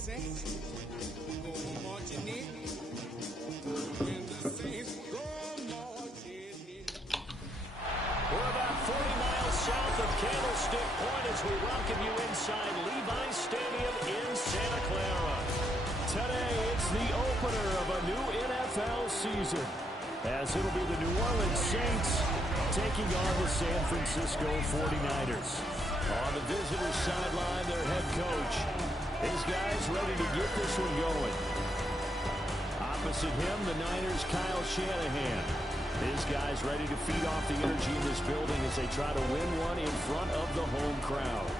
We're about 40 miles south of Candlestick Point as we welcome you inside Levi's Stadium in Santa Clara. Today, it's the opener of a new NFL season, as it'll be the New Orleans Saints taking on the San Francisco 49ers. On the visitor's sideline, their head coach. His guys ready to get this one going. Opposite him, the Niners' Kyle Shanahan. His guys ready to feed off the energy in this building as they try to win one in front of the home crowd.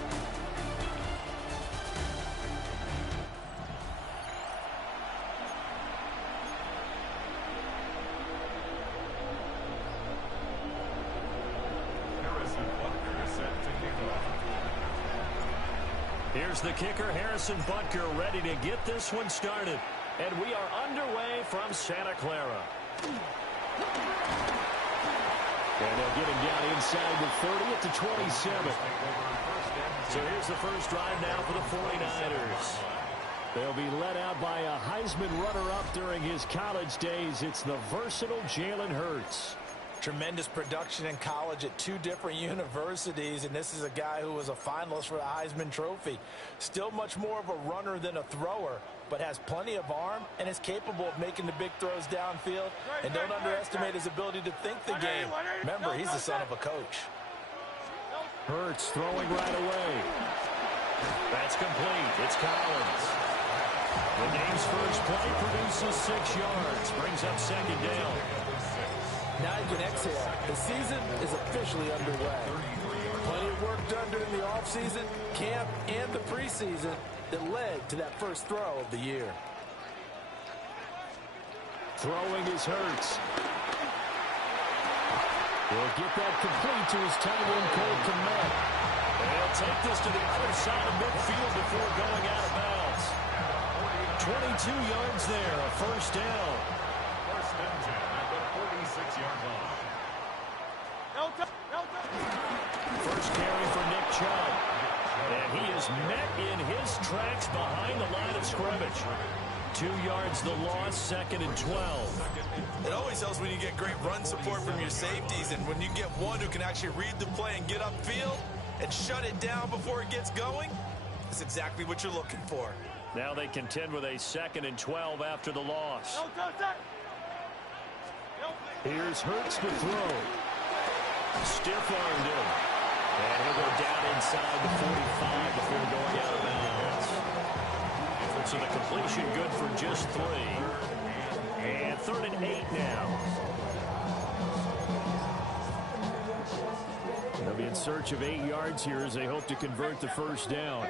Here's the kicker, Harrison Butker, ready to get this one started. And we are underway from Santa Clara. And they'll get him down inside the 30 at the 27. So here's the first drive now for the 49ers. They'll be led out by a Heisman runner-up during his college days. It's the versatile Jalen Hurts. Tremendous production in college at 2 different universities, and this is a guy who was a finalist for the Heisman Trophy. Still much more of a runner than a thrower, but has plenty of arm and is capable of making the big throws downfield. And don't underestimate his ability to think the game. Remember, he's the son of a coach. Hurts throwing right away. That's complete. It's Collins. The game's first play produces 6 yards, brings up second down. Now you can exhale. The season is officially underway. Plenty of work done during the offseason, camp, and the preseason that led to that first throw of the year. Throwing is Hurts. He'll get that complete to his tight end, Cole Kmet. And he'll take this to the other side of midfield before going out of bounds. 22 yards there, a first down. First and 10 at the 46-yard line. First carry for Nick Chubb. And he is met in his tracks behind the line of scrimmage. 2 yards the loss, second and 12. It always helps when you get great run support from your safeties, and when you get one who can actually read the play and get upfield and shut it down before it gets going, that's exactly what you're looking for. Now they contend with a second and 12 after the loss. Here's Hurts to throw. Stiff-armed him. And he'll go down inside the 45 before going out of bounds. So the completion good for just 3. And 3rd and 8 now. They'll be in search of 8 yards here as they hope to convert the first down.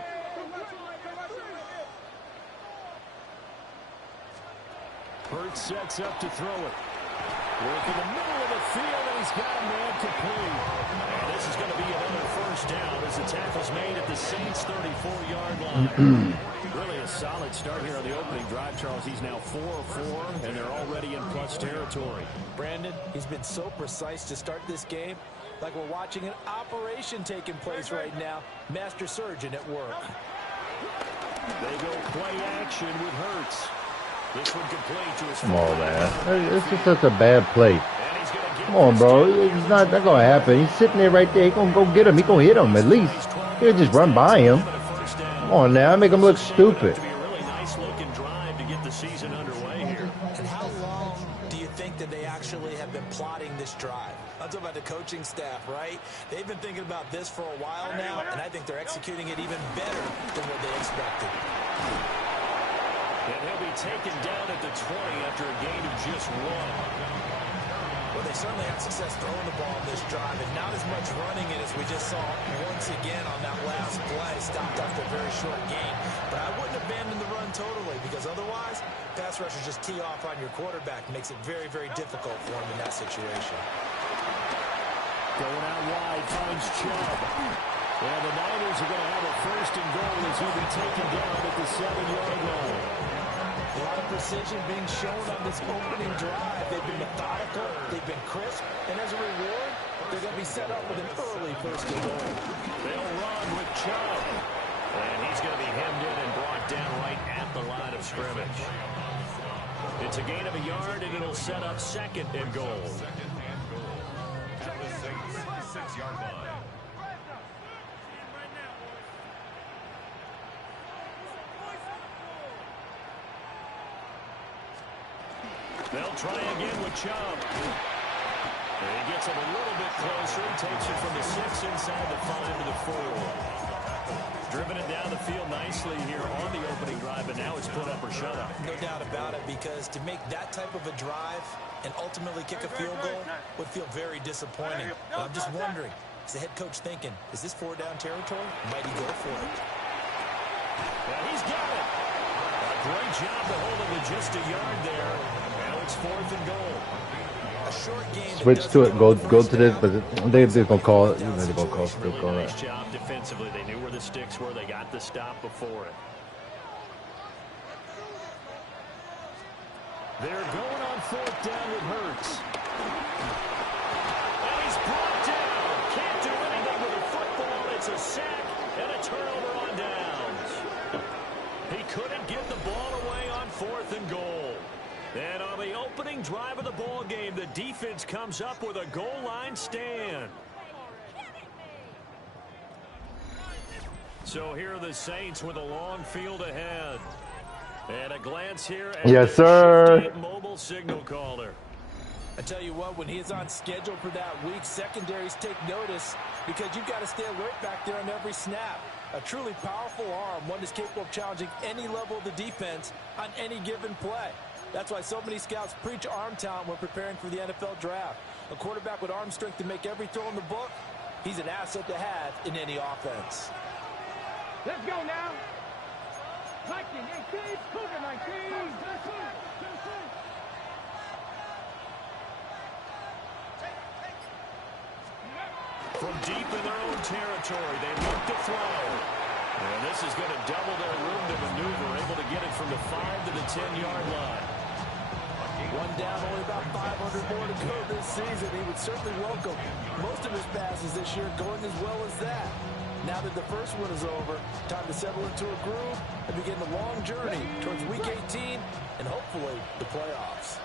Hurts sets up to throw it. Work in the middle of the field, and he's got a man complete. And this is going to be another first down as the tackle's made at the Saints' 34-yard line. Really a solid start here on the opening drive, Charles. He's now 4 of 4, and they're already in plus territory. Brandon, he's been so precise to start this game, like we're watching an operation taking place right now. Master surgeon at work. They go play action with Hurts. This one complete to his. Come on, man. This is such a bad play. Come on, bro. It's not going to happen. He's sitting there right there. He's going to go get him. He's going to hit him at least. He'll just run by him. Come on now. Make him look stupid. To be a really nice-looking drive to get the season underway here. And how long do you think that they actually have been plotting this drive? I'm talking about the coaching staff, right? They've been thinking about this for a while now, and I think they're executing it even better than what they expected. And he'll be taken down at the 20 after a gain of just 1. Well, they certainly had success throwing the ball on this drive, and not as much running it as we just saw once again on that last play. Stopped after a very short gain. But I wouldn't abandon the run totally, because otherwise, pass rushers just tee off on your quarterback. Makes it very, very difficult for him in that situation. Going out wide, finds Chubb. And the Niners are going to have a first and goal as he'll be taken down at the 7-yard line. A lot of precision being shown on this opening drive. They've been methodical, they've been crisp, and as a reward, they're going to be set up with an early first and goal. They'll run with Chubb. And he's going to be hemmed in and brought down right at scrimmage. It's a gain of a yard, and it'll set up 2nd and goal. At the 6-yard line. They'll try again with Chubb. And he gets him a little bit closer. He takes it from the 6 inside the 5 to the 4. Driven it down the field nicely here on the opening drive, and now it's put up or shut up. No doubt about it, because to make that type of a drive and ultimately kick a field goal would feel very disappointing. But I'm just wondering, is the head coach thinking, is this 4-down territory? Might he go for it? Well, he's got it. A great job to hold it to just a yard there. Now it's 4th and goal. A short game. Switch to it. Go to this, but they're gonna call it. They're gonna call still call Really it. nice job defensively. They knew where the sticks were. They got the stop before it. They're going on 4th down with Hurts. And he's brought down. Can't do anything with a football. It's a sack and a turnover on downs. He couldn't get the ball away on 4th and goal. And on the opening drive of the ball game, the defense comes up with a goal line stand. So here are the Saints with a long field ahead. And a glance here at Yes, sir. mobile signal caller. I tell you what, when he is on schedule for that week, secondaries take notice because you've got to stay alert back there on every snap. A truly powerful arm, one that's capable of challenging any level of the defense on any given play. That's why so many scouts preach arm talent when preparing for the NFL draft. A quarterback with arm strength to make every throw in the book, he's an asset to have in any offense. Let's go now. 19, 18, Cougar 19. From deep in their own territory, they look to throw. And this is going to double their room to maneuver, able to get it from the 5 to the 10-yard line. One down, only about 500 more to go this season. He would certainly welcome most of his passes this year going as well as that. Now that the first one is over, time to settle into a groove and begin the long journey towards Week 18 and hopefully the playoffs.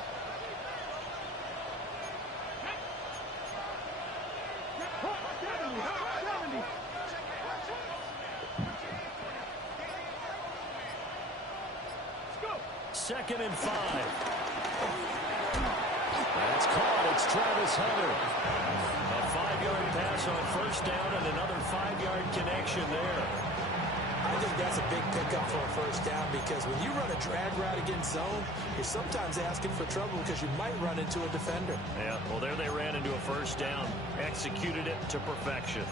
Second and 5. That's caught. It's Travis Hunter. A 5-yard pass on first down and another 5-yard connection there. I think that's a big pickup for a first down because when you run a drag route against zone, you're sometimes asking for trouble because you might run into a defender. Yeah, well, there they ran into a first down, executed it to perfection.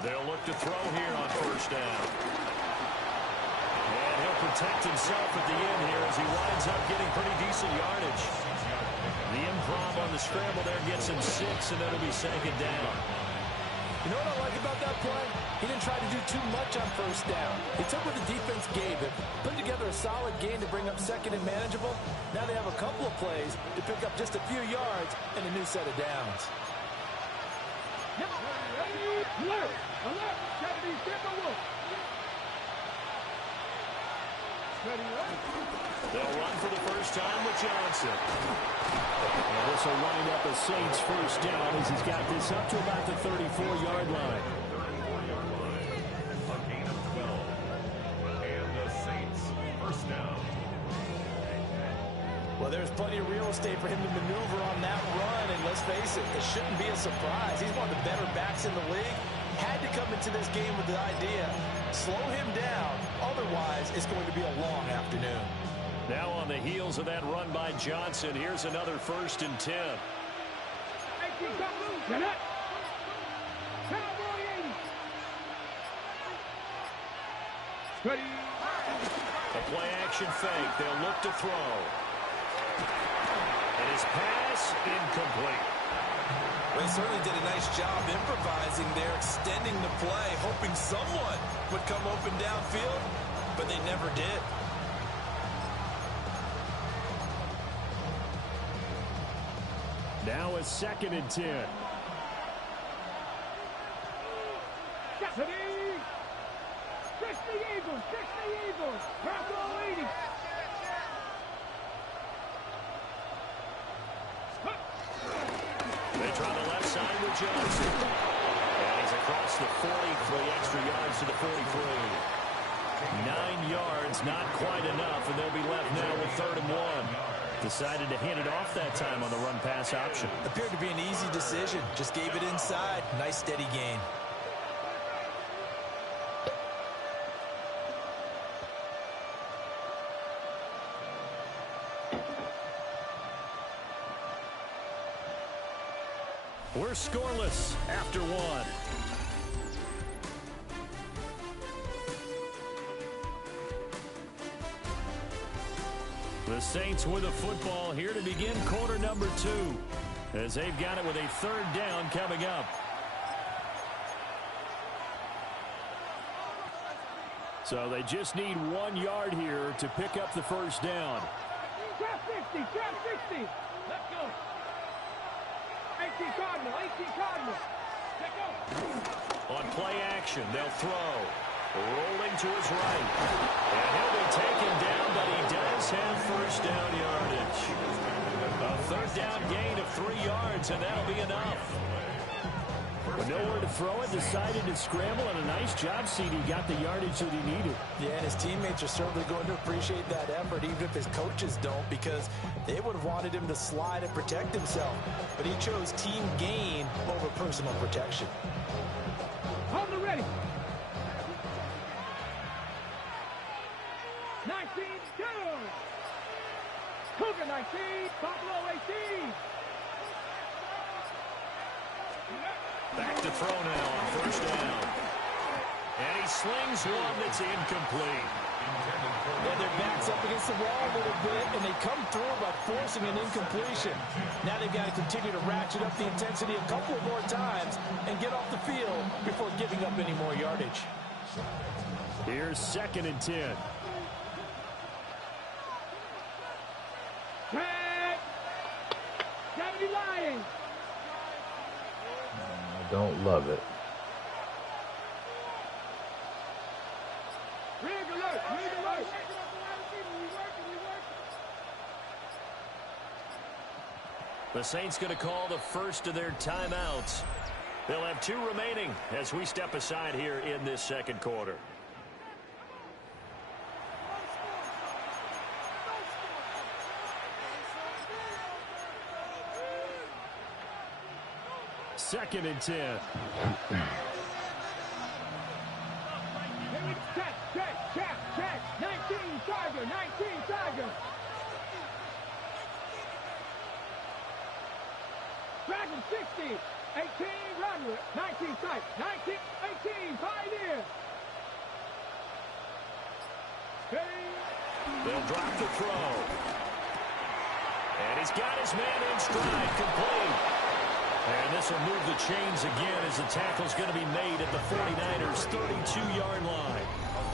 They'll look to throw here on first down. And he'll protect himself at the end here as he winds up getting pretty decent yardage. The improv on the scramble there gets him 6, and that'll be second down. You know what I like about that play? He didn't try to do too much on first down. He took what the defense gave him, put together a solid gain to bring up second and manageable. Now they have a couple of plays to pick up just a few yards and a new set of downs. They'll run for the first time with Johnson. And this will wind up a Saints first down as he's got this up to about the 34-yard line. A gain of 12. And the Saints first down. Well, there's plenty of real estate for him to maneuver on that run, and let's face it, it shouldn't be a surprise. He's one of the better backs in the league. Had to come into this game with the idea, slow him down, otherwise it's going to be a long afternoon. Now on the heels of that run by Johnson, here's another 1st and 10. A play action fake. They'll look to throw. And his pass incomplete. Well, he certainly did a nice job improvising there, extending the play, hoping someone would come open downfield, but they never did. Now a 2nd and 10. Fix the Eagles! Fix the Eagles! Bravo 80! They try the left side with Johnson. And he's across the 43 extra yards to the 43. 9 yards, not quite enough, and they'll be left now with 3rd and 1. Decided to hand it off that time on the run-pass option. Appeared to be an easy decision. Just gave it inside. Nice steady gain. We're scoreless after 1. The Saints with a football here to begin quarter number 2, as they've got it with a 3rd down coming up. So they just need 1 yard here to pick up the 1st down. Trap 60! Trap 60! Let's go! 18 Cardinal! 18 Cardinal! Let's go! On play action, they'll throw. Rolling to his right. And he'll be taken down, but he does have 1st down yardage. A 3rd down gain of 3 yards, and that'll be enough. But nowhere to throw it, decided to scramble, and a nice job, CD. Got the yardage that he needed. Yeah, and his teammates are certainly going to appreciate that effort, even if his coaches don't, because they would have wanted him to slide and protect himself. But he chose team gain over personal protection. Hold the ready! 19, go! Cougar 19, Buffalo 18! Back to throw now on 1st down. And he slings one that's incomplete. Yeah, their back's up against the wall a little bit, and they come through by forcing an incompletion. Now they've got to continue to ratchet up the intensity a couple of more times and get off the field before giving up any more yardage. Here's 2nd and 10. Track! 70 Lions! I don't love it. Rig alert! Rig alert! The Saints going to call the first of their timeouts. They'll have 2 remaining as we step aside here in this 2nd quarter. Second and 10. Check. 19 Tiger. Dragon 60. 18 Runner. 19 tight. 19, 18 Pioneer. They'll drop the throw. And he's got his man in stride, complete. And this will move the chains again as the tackle's going to be made at the 49ers' 32-yard line.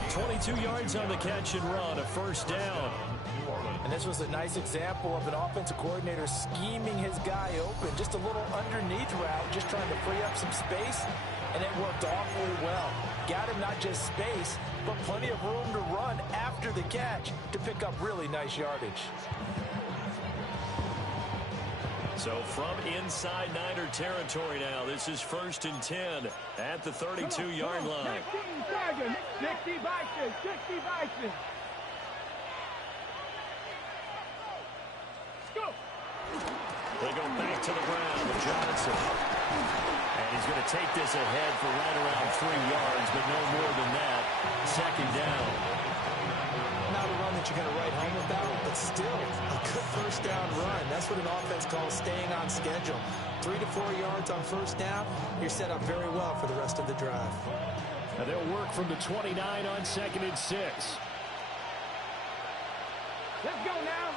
22 yards on the catch and run, a 1st down. And this was a nice example of an offensive coordinator scheming his guy open. Just a little underneath route, just trying to free up some space, and it worked awfully well. Got him not just space, but plenty of room to run after the catch to pick up really nice yardage. So from inside Niner territory now, this is 1st and 10 at the 32-yard line. 19 Tiger. 60 Bison. 60 Bison. Go. They go back to the ground with Johnson. And he's going to take this ahead for right around 3 yards, but no more than that. 2nd down. Not a run that you're going to write home about, but still a good 1st down run. That's what an offense calls staying on schedule. 3 to 4 yards on 1st down, you're set up very well for the rest of the drive. And they'll work from the 29 on 2nd and 6. Let's go now.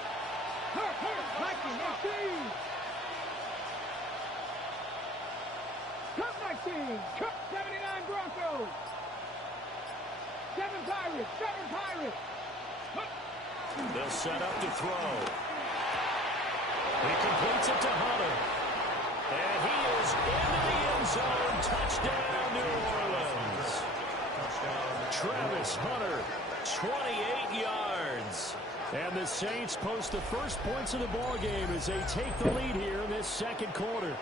Hurt. 19. Cut 19. Cut 79. set up to throw. He completes it to Hunter. And he is into the end zone. Touchdown, New Orleans. Travis Hunter, 28 yards. And the Saints post the first points of the ball game as they take the lead here in this second quarter.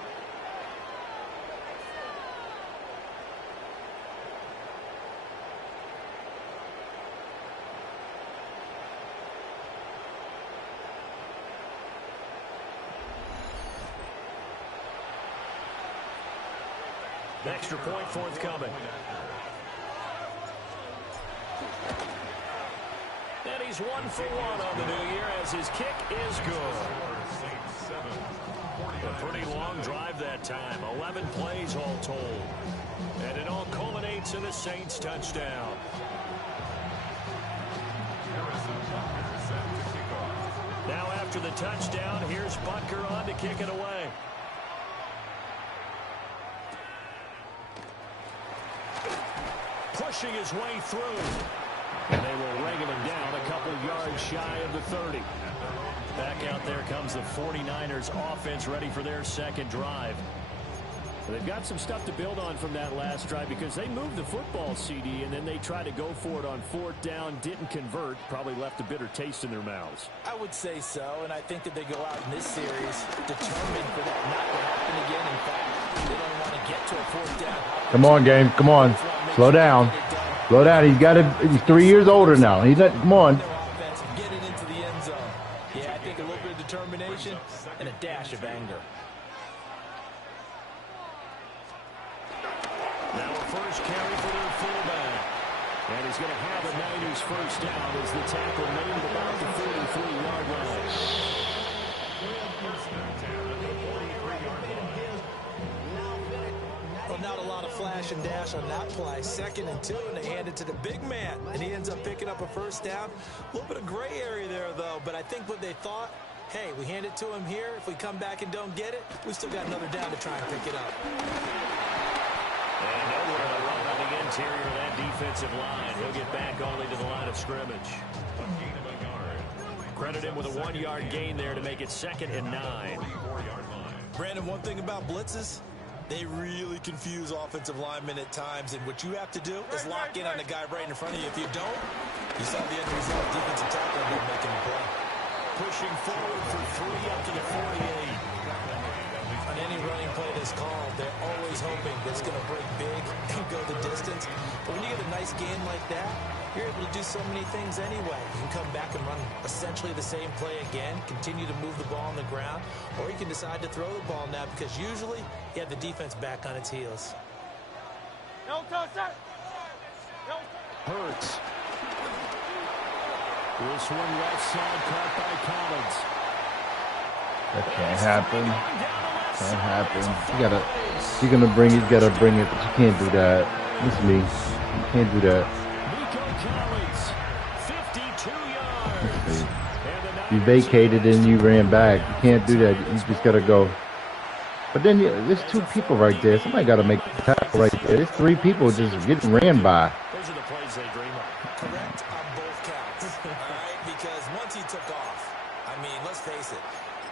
Extra point forthcoming. And he's 1 for 1 on the new year as his kick is good. A pretty long drive that time. 11 plays all told. And it all culminates in a Saints touchdown. Now after the touchdown, here's Butker on to kick it away. Pushing his way through. And they will wrangle him down a couple yards shy of the 30. Back out there comes the 49ers offense ready for their second drive. They've got some stuff to build on from that last drive because they moved the football, CD, and then they tried to go for it on 4th down, didn't convert, probably left a bitter taste in their mouths. I would say so, and I think that they go out in this series determined for that not to happen again. In fact, they don't want to get to a 4th down. Come on, game. Come on. Slow down. Slow down. He's 3 years older now. He's not. Come on. Get it into the end zone. Yeah, I think a little bit of determination and a dash of anger. Now a first carry for their fullback. And he's going to have a Niners first down as the tackle made it about the 43-yard line. Well, not a lot of flash and dash on that play. 2nd and 2, and they hand it to the big man. And he ends up picking up a first down. A little bit of gray area there, though. But I think what they thought, hey, we hand it to him here. If we come back and don't get it, we still got another down to try and pick it up. And nowhere to run on the interior of that defensive line. He'll get back only to the line of scrimmage. Credit him with a 1-yard gain there to make it 2nd and 9. Brandon, one thing about blitzes, they really confuse offensive linemen at times, and what you have to do is lock in on the guy right in front of you. If you don't, you saw the end result. Defensive tackle ended up making the play. Pushing forward for 3 up to the 48. On any running play that's called, they're always hoping that it's going to break big and go the distance. But when you get a nice gain like that, you're able to do so many things anyway. You can come back and run essentially the same play again, continue to move the ball on the ground, or you can decide to throw the ball now because usually you have the defense back on its heels. Hurts. This one left side caught by Collins. That can't happen. Can't happen. If you're gonna bring it, you gotta bring it, but you can't do that. It's me. You can't do that. Nico Collins, 52 yards. You vacated and you ran back. You can't do that. You just gotta go. But then there's 2 people right there. Somebody gotta make the tackle right there. There's 3 people just getting ran by. Those are the plays they dream of. Correct on both counts. All right, because once he took off, I mean, let's face it,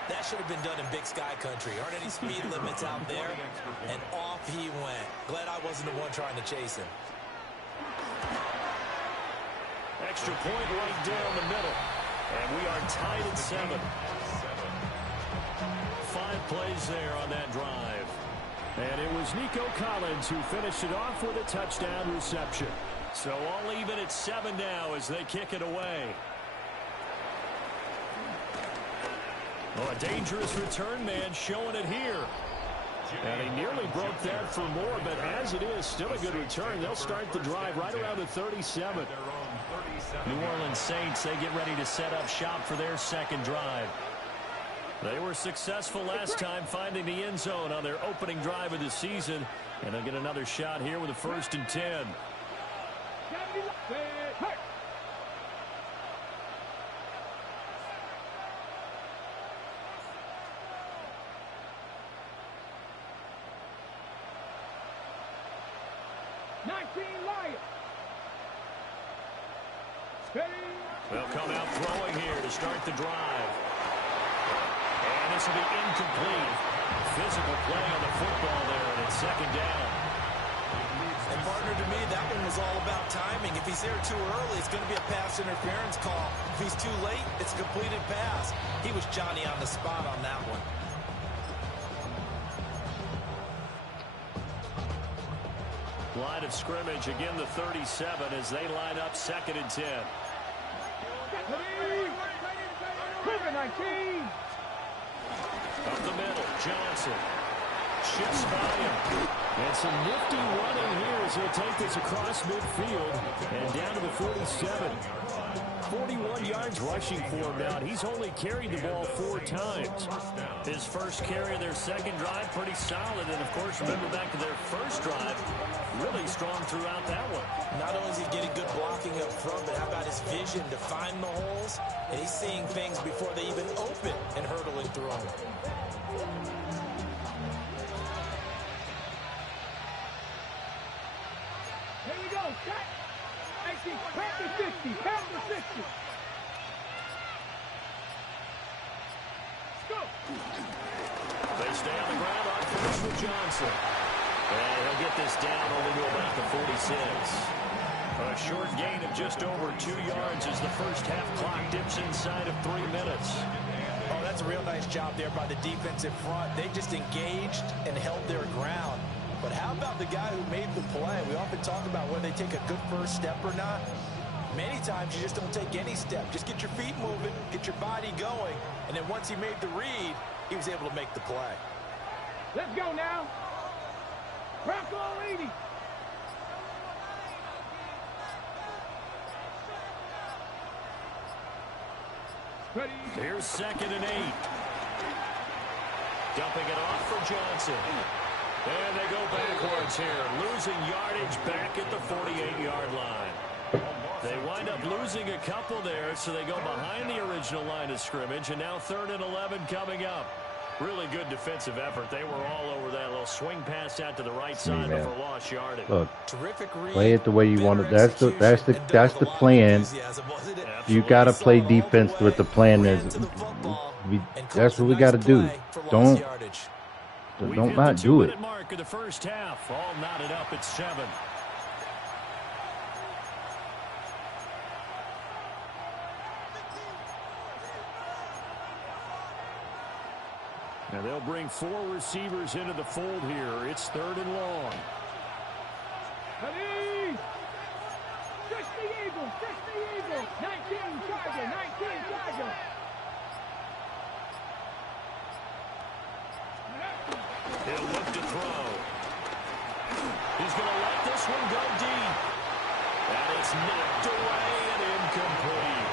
that should have been done in Big Sky country. Aren't any speed limits out there? And off he went. Glad I wasn't the one trying to chase him. Extra point right down the middle. And we are tied at 7. 5 plays there on that drive. And it was Nico Collins who finished it off with a touchdown reception. So all even at 7 now as they kick it away. Oh, a dangerous return man showing it here. And he nearly broke that for more, but as it is, still a good return. They'll start the drive right around the 37. New Orleans Saints, they get ready to set up shop for their second drive. They were successful last time finding the end zone on their opening drive of the season. And they'll get another shot here with a 1st and 10. They'll come out throwing here to start the drive. And this will be incomplete. Physical play on the football there, and it's second down. And partner, to me, that one was all about timing. If he's there too early, it's going to be a pass interference call. If he's too late, it's a completed pass. He was Johnny on the spot on that one. Line of scrimmage, again the 37 as they line up 2nd and 10. Cover 19. Up the middle, Johnson. Shifts by him. And some nifty running here as he'll take this across midfield and down to the 47. 41 yards rushing for him now. He's only carried the ball 4 times. His first carry of their second drive, pretty solid. And, of course, remember back to their first drive, really strong throughout that one. Not only is he getting good blocking up front, but how about his vision to find the holes? And he's seeing things before they even open and hurdling through them. Here we go. Set. 50, 50, 50. Go. They stay on the ground on first with Johnson. And he'll get this down only to about the 46. A short gain of just over 2 yards as the first half clock dips inside of 3 minutes. Oh, that's a real nice job there by the defensive front. They just engaged and held their ground. But how about the guy who made the play? We often talk about whether they take a good first step or not. Many times you just don't take any step. Just get your feet moving, get your body going, and then once he made the read, he was able to make the play. Let's go now. Broccolini. Ready. Here's 2nd and 8. Dumping it off for Johnson. And they go backwards here, losing yardage back at the 48-yard line. They wind up losing a couple there, so they go behind the original line of scrimmage, and now 3rd and 11 coming up. Really good defensive effort. They were all over that little swing pass out to the right side for lost yardage. Look, Terrific read, play it the way you want it. That's the plan. You got to play defense with the plan. That's what we got to do. Don't not do it. Mark of the first half, all knotted up at 7. Now they'll bring 4 receivers into the fold here. It's 3rd and long. Ready. 60 Eagles. 19 Tiger. He'll look to throw. He's going to let this one go deep. And it's knocked away and incomplete.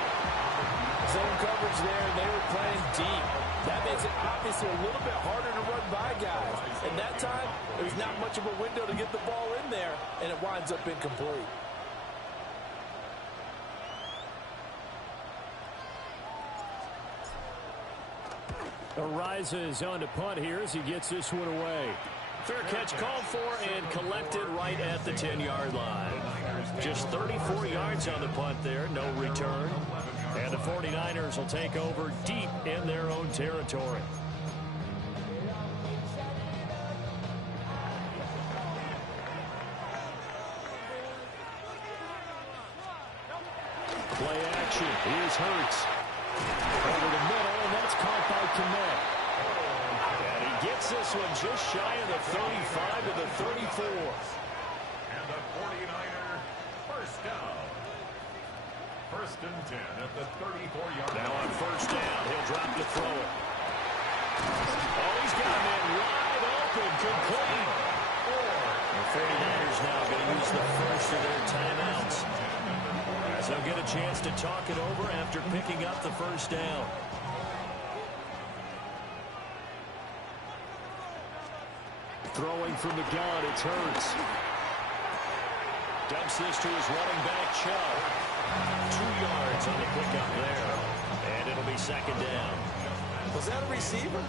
Zone coverage there, and they were playing deep. That makes it obviously a little bit harder to run by guys. And that time, there's not much of a window to get the ball in there, and it winds up incomplete. Arises on to punt here as he gets this one away. Fair catch called for and collected right at the 10-yard line. Just 34 yards on the punt there, no return. And the 49ers will take over deep in their own territory. Play action. Here's Hurts. Over the middle, and that's caught by Kmet. And he gets this one just shy of the 35 to the 34. And the 49er first down. 1st and 10 at the 34-yard line. Now on first down, he'll drop to throw it. Oh, he's got a man wide open, complete. The 49ers now going to use the first of their timeouts, as they'll get a chance to talk it over after picking up the first down. Throwing from the gun, it's Hurts. Dumps this to his running back, Chubb. 2 yards on the pickup there. And it'll be 2nd down. Was that a receiver?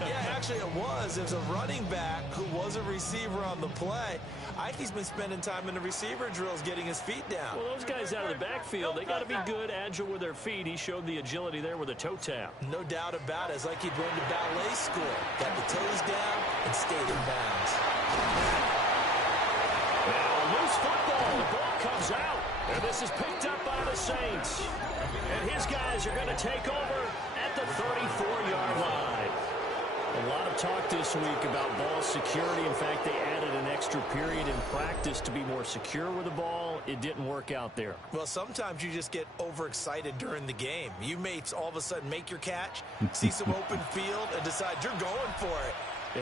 Yeah, actually it was. There's a running back who was a receiver on the play. I think he's been spending time in the receiver drills getting his feet down. Well, those guys out of the backfield, they got to be good, agile with their feet. He showed the agility there with a toe tap. No doubt about it. It's like he'd been to ballet school. Got the toes down and stayed in bounds. Now, loose football. The ball comes out. And this is picked up by the Saints. And his guys are going to take over at the 34-yard line. A lot of talk this week about ball security. In fact, they added an extra period in practice to be more secure with the ball. It didn't work out there. Well, sometimes you just get overexcited during the game. You may all of a sudden make your catch, see some open field, and decide you're going for it.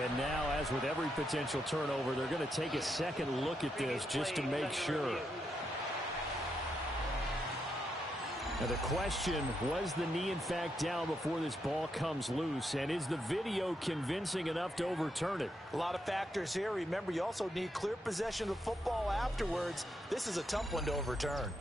And now, as with every potential turnover, they're going to take a second look at this just to make sure. Now the question, was the knee in fact down before this ball comes loose? And is the video convincing enough to overturn it? A lot of factors here. Remember, you also need clear possession of football afterwards. This is a tough one to overturn.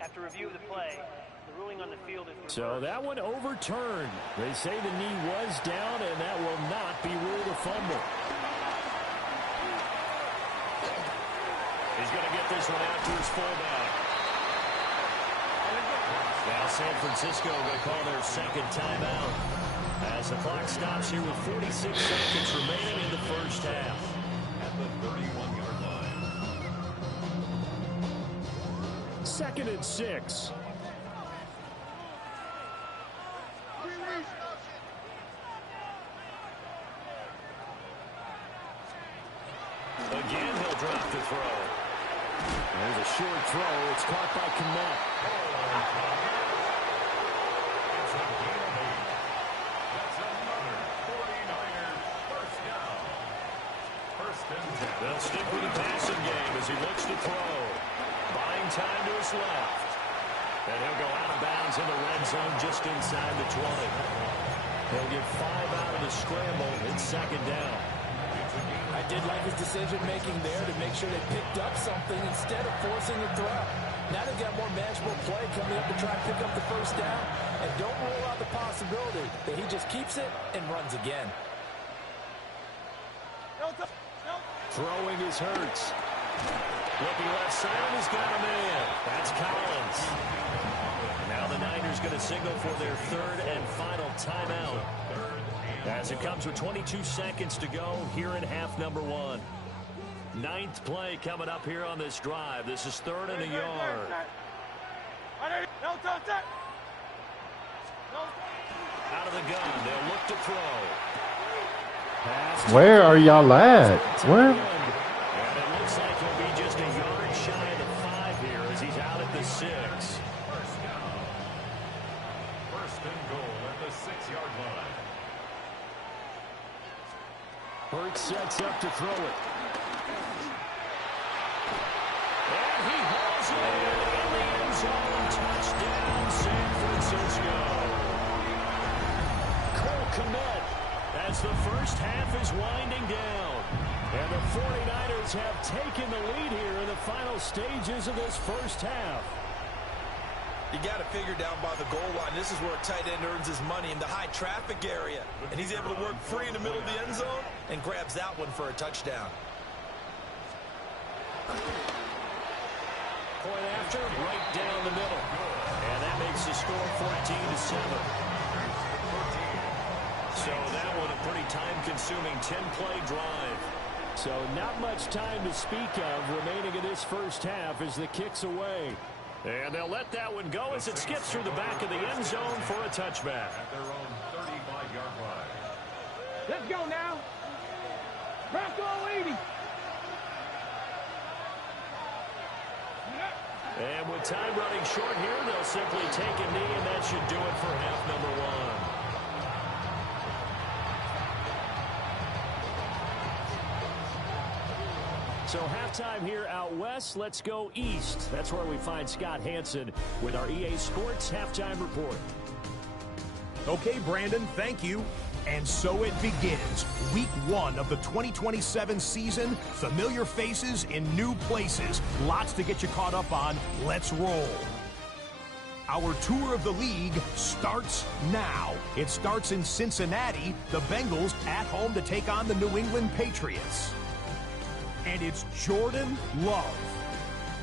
After review of the play, the ruling on the field is reversed. So that one overturned. They say the knee was down, and that will not be ruled a fumble. He's going to get this one out to his fullback. Now San Francisco going to call their second timeout as the clock stops here with 46 seconds remaining in the first half. At the 31-yard line. 2nd and 6. Again, he'll drop the throw. There's a short throw. It's caught by Kmet. It's a gain of 8. That's another 49er first down. First and 10. They'll stick with the passing game as he looks to throw. Buying time to his left. And he'll go out of bounds in the red zone just inside the 20. He'll get 5 out of the scramble. It's 2nd down. I did like his decision-making there to make sure they picked up something instead of forcing the throw. Now they've got more manageable play coming up to try and pick up the first down. And don't rule out the possibility that he just keeps it and runs again. Throwing is Hurts. Looking left side, he's got a man. That's Collins. Now the Niners going to signal for their 3rd and final timeout. As it comes with 22 seconds to go here in half number 1. 9th play coming up here on this drive. This is 3rd and a yard. Out of the gun, they'll look to throw. Where are y'all at? Where? And it looks like he'll be just a yard shy of the 5 here as he's out at the 6. First down. First and goal at the 6-yard line. Hurts sets up to throw it. And he hauls it in the end zone. Touchdown, San Francisco. Cole Kmet as the first half is winding down. And the 49ers have taken the lead here in the final stages of this first half. You got to figure down by the goal line. This is where a tight end earns his money, in the high traffic area. And he's able to work free in the middle of the end zone and grabs that one for a touchdown. Point after, right down the middle. And that makes the score 14-7. So that one a pretty time-consuming 10-play drive. So not much time to speak of remaining in this first half as the kick's away. And they'll let that one go as it skips through the back of the end zone for a touchback. At their own 35-yard line. Let's go now. Bronco 80. And with time running short here, they'll simply take a knee, and that should do it for half number 1. So halftime here out west. Let's go east. That's where we find Scott Hanson with our EA Sports Halftime Report. Okay, Brandon, thank you. And so it begins. Week 1 of the 2027 season. Familiar faces in new places. Lots to get you caught up on. Let's roll. Our tour of the league starts now. It starts in Cincinnati, the Bengals at home to take on the New England Patriots. And it's Jordan Love.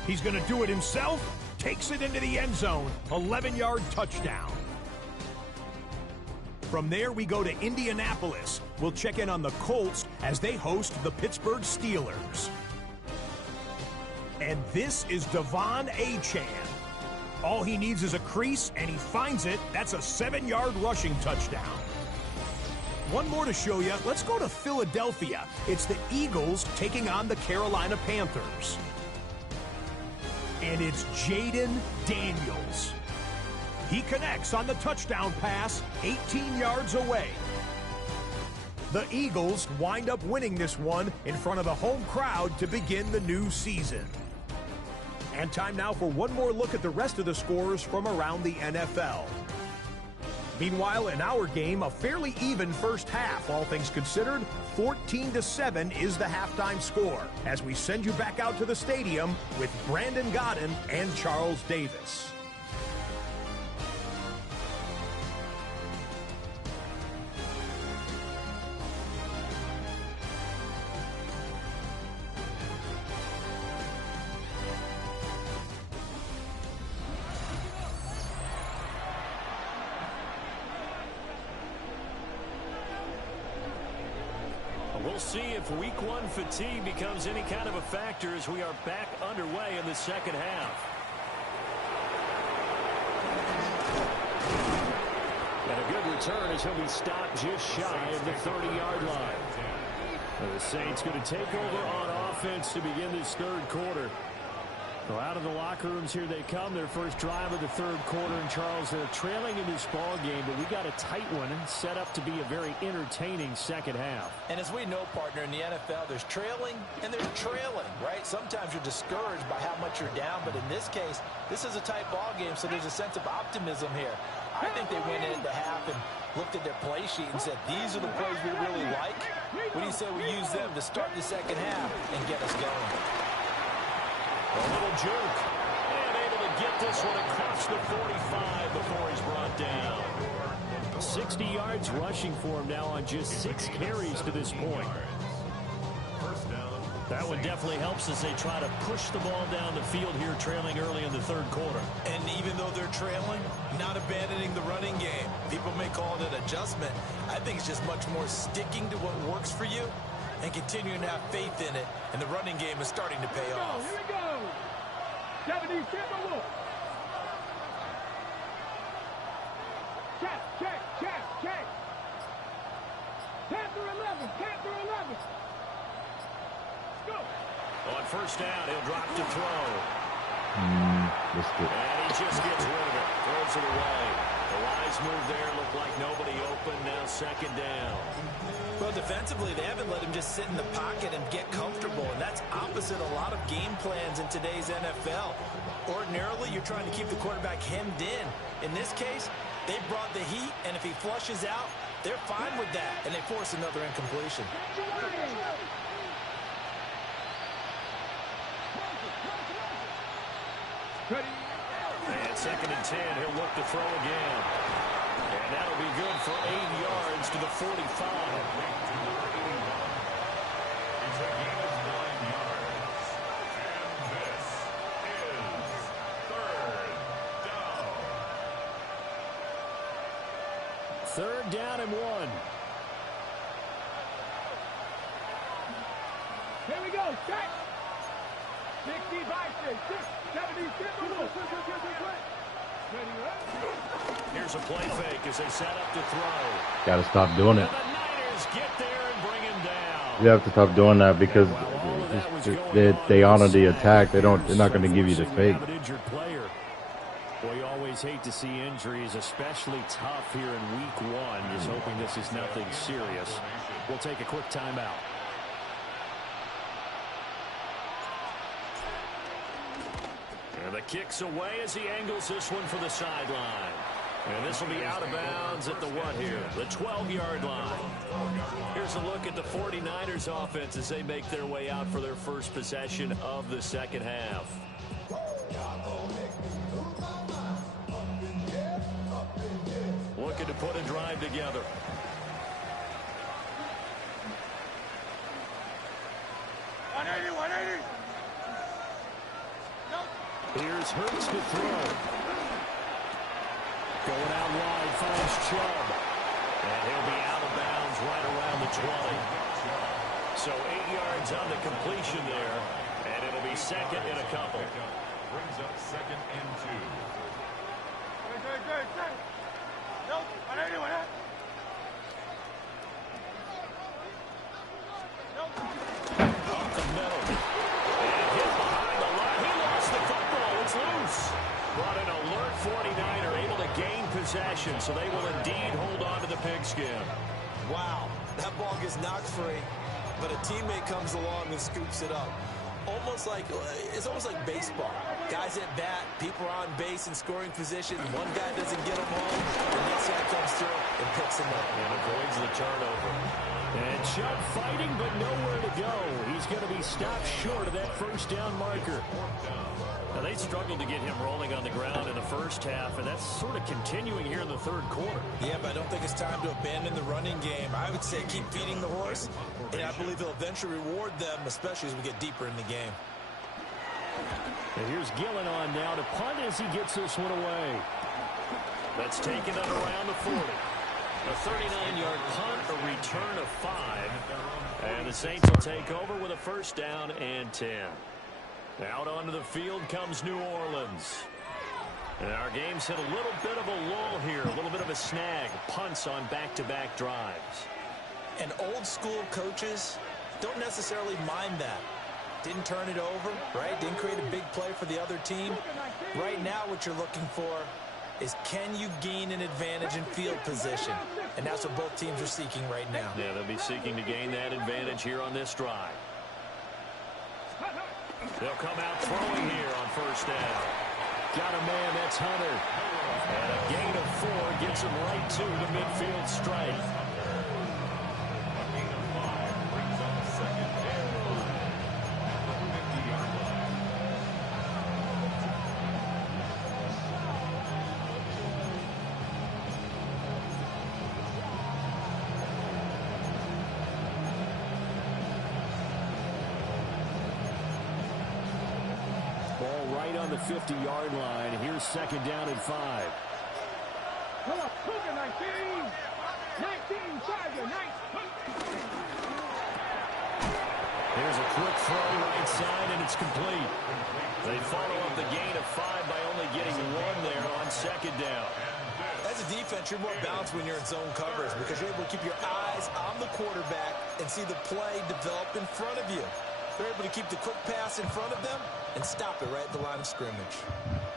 He's going to do it himself, takes it into the end zone, 11-yard touchdown. From there, we go to Indianapolis. We'll check in on the Colts as they host the Pittsburgh Steelers. And this is Devon Achane. All he needs is a crease, and he finds it. That's a 7-yard rushing touchdown. One more to show you. Let's go to Philadelphia. It's the Eagles taking on the Carolina Panthers. And it's Jaden Daniels. He connects on the touchdown pass, 18 yards away. The Eagles wind up winning this one in front of the home crowd to begin the new season. And time now for one more look at the rest of the scores from around the NFL. Meanwhile, in our game, a fairly even first half, all things considered. 14-7 is the halftime score as we send you back out to the stadium with Brandon Gaudin and Charles Davis. We'll see if week one fatigue becomes any kind of a factor as we are back underway in the second half. And a good return as he'll be stopped just shy of the 30-yard line. And the Saints going to take over on offense to begin this third quarter. So out of the locker rooms here they come, their first drive of the third quarter. And Charles, they're trailing in this ball game, but we got a tight one set up to be a very entertaining second half. And as we know, partner, in the NFL, there's trailing and there's trailing, right? Sometimes you're discouraged by how much you're down, but in this case, this is a tight ball game, so there's a sense of optimism here. I think they went into half and looked at their play sheet and said, these are the plays we really like. What do you say we use them to start the second half and get us going? A little juke. And able to get this one across the 45 before he's brought down. 60 yards rushing for him now on just 6 carries to this point. That one definitely helps as they try to push the ball down the field here, trailing early in the third quarter. And even though they're trailing, not abandoning the running game. People may call it an adjustment. I think it's just much more sticking to what works for you and continuing to have faith in it. And the running game is starting to pay off. Here we go. 70 Timberwolves. Check. Panther 11. Go. On first down, he'll drop to throw. Missed it. And he just gets rid of it. Throws it away. The wise move there. Looked like nobody open. Now second down. Well, defensively, they haven't let him just sit in the pocket and get comfortable, and that's opposite a lot of game plans in today's NFL. Ordinarily, you're trying to keep the quarterback hemmed in. In this case, they brought the heat, and if he flushes out, they're fine with that, and they force another incompletion. And second and 10, he'll look to throw again. And that'll be good for 8 yards to the 45. Third down and 1. Here we go. Check. 65, 70, Here's a play fake as they set up to throw. Got to stop doing it. And the Niners get there and bring him down. You have to stop doing that because they honor the attack. They're not going to give you the fake. Boy, you always hate to see injuries, especially tough here in week 1. Just hoping this is nothing serious. We'll take a quick timeout. And the kick's away as he angles this one for the sideline. And this will be out of bounds at the what here? The 12-yard line. Here's a look at the 49ers offense as they make their way out for their first possession of the second half. put a drive together. Here's Hurts to throw. Going out wide, finds Chubb. And he'll be out of bounds right around the 20. So 8 yards on the completion there. And it'll be second and a couple. Brings up second and 2. Up the middle. And hit behind the line. He lost the football. It's loose. Brought an alert 49er, able to gain possession, so they will indeed hold on to the pigskin. Wow, that ball gets knocked free, but a teammate comes along and scoops it up. It's almost like baseball. Guys at bat, people are on base in scoring position. One guy doesn't get him home, the next guy comes through and picks him up. And avoids the turnover. And Chubb fighting, but nowhere to go. He's going to be stopped short of that first down marker. Now, they struggled to get him rolling on the ground in the first half, and that's sort of continuing here in the third quarter. Yeah, but I don't think it's time to abandon the running game. I would say keep feeding the horse, and I believe he'll eventually reward them, especially as we get deeper in the game. And here's Gillen on now to punt as he gets this one away. That's taken up around the 40. A 39-yard punt, a return of 5. And the Saints will take over with a first down and 10. Out onto the field comes New Orleans. And our game's hit a little bit of a lull here, a little bit of a snag. Punts on back-to-back drives. And old-school coaches don't necessarily mind that. Didn't turn it over, right? Didn't create a big play for the other team. Right now what you're looking for is can you gain an advantage in field position? And that's what both teams are seeking right now. Yeah, they'll be seeking to gain that advantage here on this drive. They'll come out throwing here on first down. Got a man, that's Hunter. And a gain of 4 gets him right to the midfield stripe. A gain of 5 brings up second and 4. The 50-yard line. Ball right on the 50-yard line. Here's second down and 5. Cougar 19. 19, Tiger 19. Here's a quick throw right side, and it's complete. They follow up the gain of 5 by only getting 1 there on second down. As a defense, you're more balanced when you're in zone coverage because you're able to keep your eyes on the quarterback and see the play develop in front of you. They're able to keep the quick pass in front of them and stop it right at the line of scrimmage.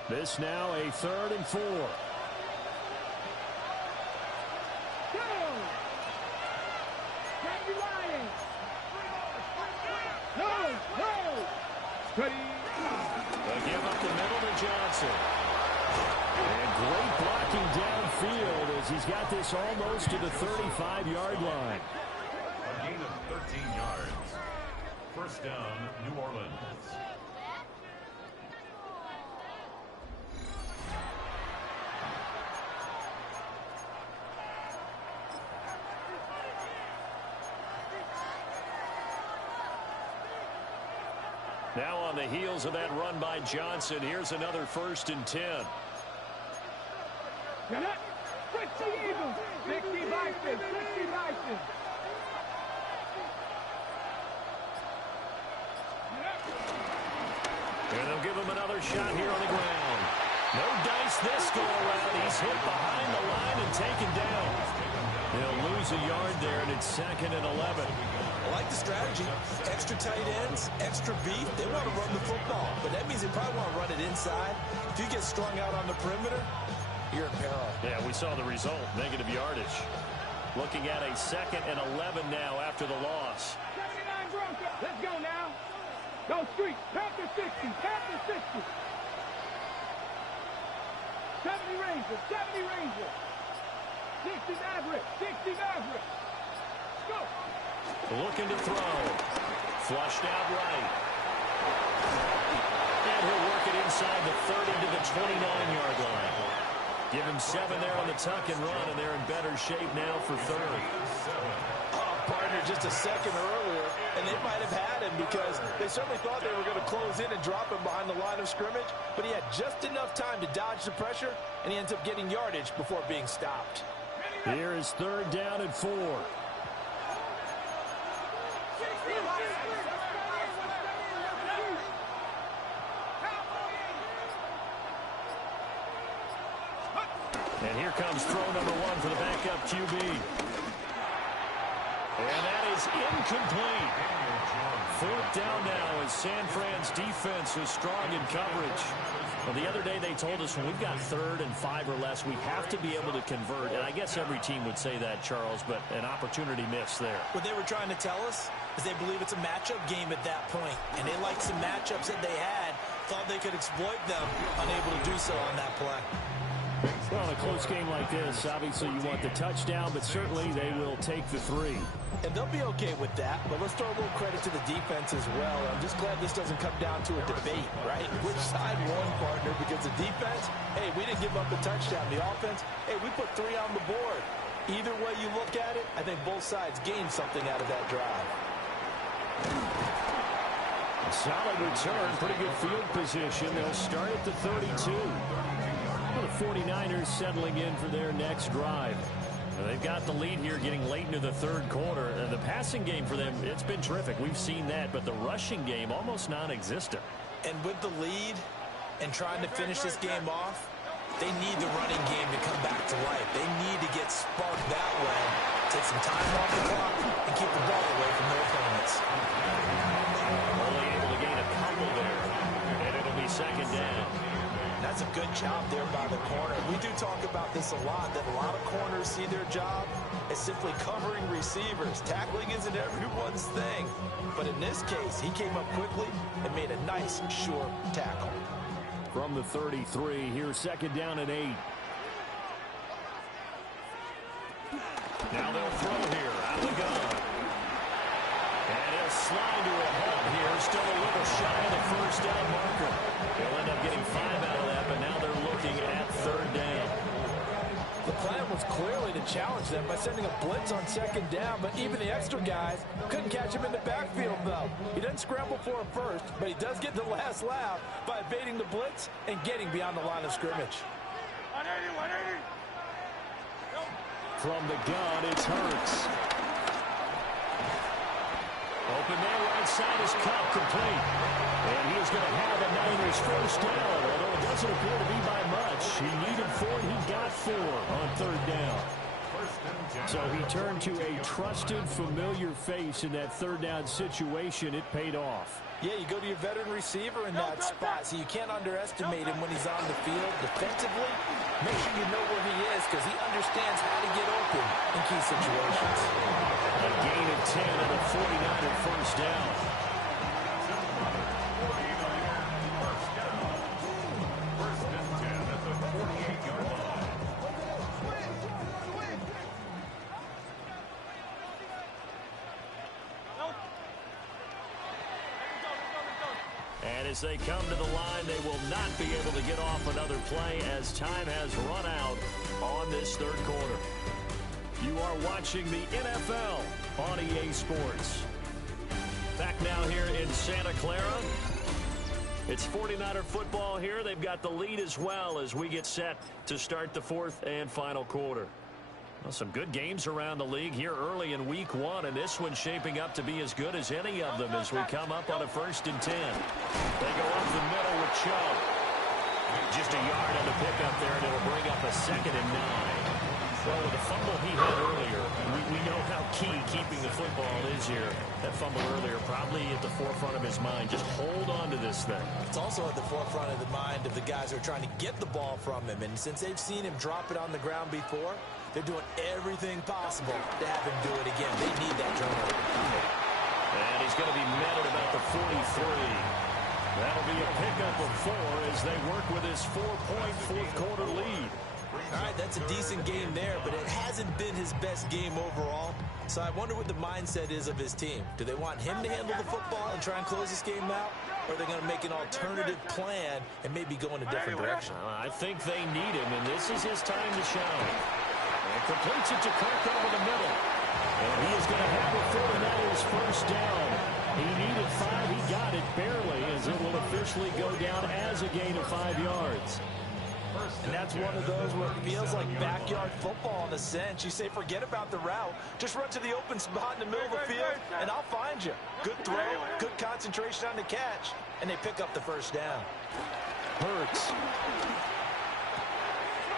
This now a 3rd and 4. Go! Randy Ryan. No! Steady. They give up the middle to Johnson. And great blocking downfield as he's got this almost to the 35-yard line. A gain of 13 yards. First down, New Orleans. Now on the heels of that run by Johnson, here's another 1st and 10. Get up. 60 Eagles. 60 Vikings. 60 Vikings. And they'll give him another shot here on the ground. No dice this go around. He's hit behind the line and taken down. They'll lose a yard there, and it's 2nd and 11. I like the strategy. Extra tight ends, extra beef. They want to run the football, but that means they probably want to run it inside. If you get strung out on the perimeter, you're in peril. Yeah, we saw the result, negative yardage. Looking at a 2nd and 11 now after the loss. 79 Broncos. Let's go now. Go Street. Panther 60. Panther 60. 70 Rangers. 70 Rangers. 60 Maverick. 60 Maverick. Go. Looking to throw. Flushed out right. And he'll work it inside the 30 to the 29-yard line. Give him 7 there on the tuck and run, and they're in better shape now for third. Partner just a second earlier, and they might have had him because they certainly thought they were going to close in and drop him behind the line of scrimmage, but he had just enough time to dodge the pressure, and he ends up getting yardage before being stopped. Here is 3rd down and 4. And here comes throw number 1 for the backup QB. And that is incomplete. 4th down now as San Fran's defense is strong in coverage. Well, the other day they told us when we've got 3rd and 5 or less, we have to be able to convert. And I guess every team would say that, Charles, but an opportunity missed there. What they were trying to tell us is they believe it's a matchup game at that point. And they liked some matchups that they had, thought they could exploit them, unable to do so on that play. Well, in a close game like this, obviously you want the touchdown, but certainly they will take the 3. And they'll be okay with that, but let's throw a little credit to the defense as well. I'm just glad this doesn't come down to a debate, right? Which side won, partner? Because the defense, hey, we didn't give up a touchdown. The offense, hey, we put 3 on the board. Either way you look at it, I think both sides gained something out of that drive. A solid return, pretty good field position. They'll start at the 32. The 49ers settling in for their next drive. They've got the lead here getting late into the 3rd quarter. And the passing game for them, it's been terrific. We've seen that, but the rushing game almost non-existent. And with the lead and trying to finish this game off, they need the running game to come back to life. They need to get sparked that way, take some time off the clock, and keep the ball away from their opponents. Only able to gain a couple there, and it'll be 2nd down. That's a good job there by the corner. We do talk about this a lot, that a lot of corners see their job as simply covering receivers. Tackling isn't everyone's thing. But in this case, he came up quickly and made a nice, short tackle. From the 33, here's 2nd down and 8. Now they'll throw here out of the gun. And he'll slide to a halt here. Still a little shy of the 1st down marker. They'll end up getting 5 out of that, but now they're looking at 3rd down. The plan was clearly to challenge them by sending a blitz on 2nd down, but even the extra guys couldn't catch him in the backfield, though. He doesn't scramble for it first, but he does get the last laugh by evading the blitz and getting beyond the line of scrimmage. 180. From the gun, it's Hurts. Open there, right side is Cup, complete. And he is going to have a Niners 1st down, although it doesn't appear to be by much. He needed 4, and he got 4 on 3rd down. So he turned to a trusted, familiar face in that 3rd down situation. It paid off. Yeah, you go to your veteran receiver in that spot, so you can't underestimate him when he's on the field defensively. Make sure you know where he is because he understands how to get open in key situations. A gain of 10 and a 49er 1st down. And as they come to the line, they will not be able to get off another play as time has run out on this 3rd quarter. You are watching the NFL on EA Sports. Back now here in Santa Clara. It's 49er football here. They've got the lead as well as we get set to start the 4th and final quarter. Well, some good games around the league here early in week 1, and this one's shaping up to be as good as any of them as we come up on a 1st and 10. They go up the middle with Chubb. Just a yard on the pickup there, and it'll bring up a 2nd and 9. Well, with the fumble he had earlier, we know how key keeping the football is here. That fumble earlier probably at the forefront of his mind. Just hold on to this thing. It's also at the forefront of the mind of the guys who are trying to get the ball from him. And since they've seen him drop it on the ground before, they're doing everything possible to have him do it again. They need that turnover. And he's going to be met at about the 43. That'll be a pickup of 4 as they work with his 4-point 4th quarter lead. All right, that's a decent game there, but it hasn't been his best game overall. So I wonder what the mindset is of his team. Do they want him to handle the football and try and close this game out? Or are they going to make an alternative plan and maybe go in a different direction? I think they need him, and this is his time to shine. And completes it to Kirk over the middle. And he is going to have it for the Niners first down. He needed 5. He got it barely, as it will officially go down as a gain of 5 yards. And that's one of those where it feels like backyard football in a sense. You say, forget about the route. Just run to the open spot in the middle of the field, and I'll find you. Good throw, good concentration on the catch, and they pick up the first down. Hurts.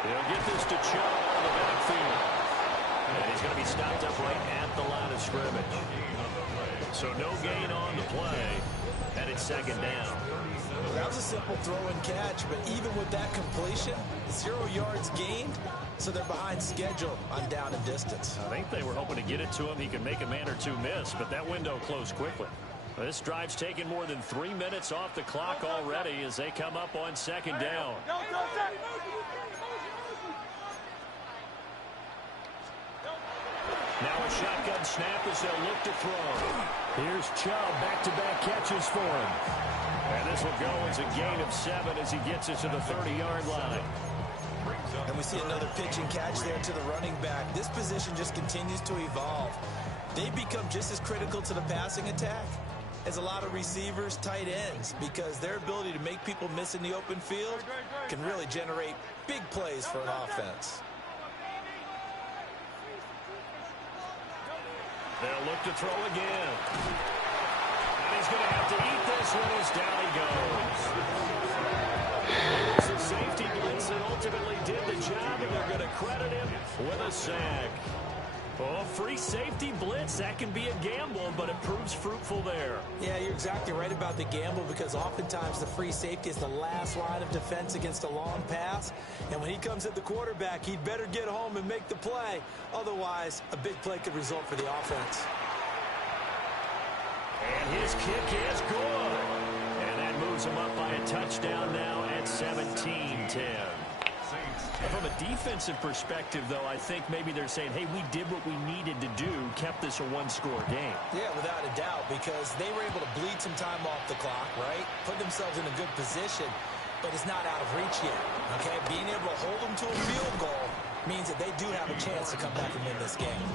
They'll get this to Chubb on the backfield. And he's going to be stopped up right at the line of scrimmage. So no gain on the play, and it's second down. That was a simple throw and catch, but even with that completion, 0 yards gained, so they're behind schedule on down and distance. I think they were hoping to get it to him. He could make a man or two miss, but that window closed quickly. This drive's taken more than 3 minutes off the clock already as they come up on second down. Now a shotgun snap as they'll look to throw. Here's Chubb, back-to-back catches for him. And this will go as a gain of 7 as he gets it to the 30-yard line. And we see another pitch and catch there to the running back. This position just continues to evolve. They become just as critical to the passing attack as a lot of receivers, tight ends, because their ability to make people miss in the open field can really generate big plays for an offense. They'll look to throw again. And he's going to have to eat this one as down he goes. It's a safety blitz that ultimately did the job, and they're going to credit him with a sack. Oh, free safety blitz, that can be a gamble, but it proves fruitful there. Yeah, you're exactly right about the gamble, because oftentimes the free safety is the last line of defense against a long pass. And when he comes at the quarterback, he'd better get home and make the play. Otherwise, a big play could result for the offense. And his kick is good. And that moves him up by a touchdown now at 17-10. From a defensive perspective, though, I think maybe they're saying, hey, we did what we needed to do, kept this a one-score game. Yeah, without a doubt, because they were able to bleed some time off the clock, right? Put themselves in a good position, but it's not out of reach yet, okay? Being able to hold them to a field goal means that they do have a chance to come back and win this game.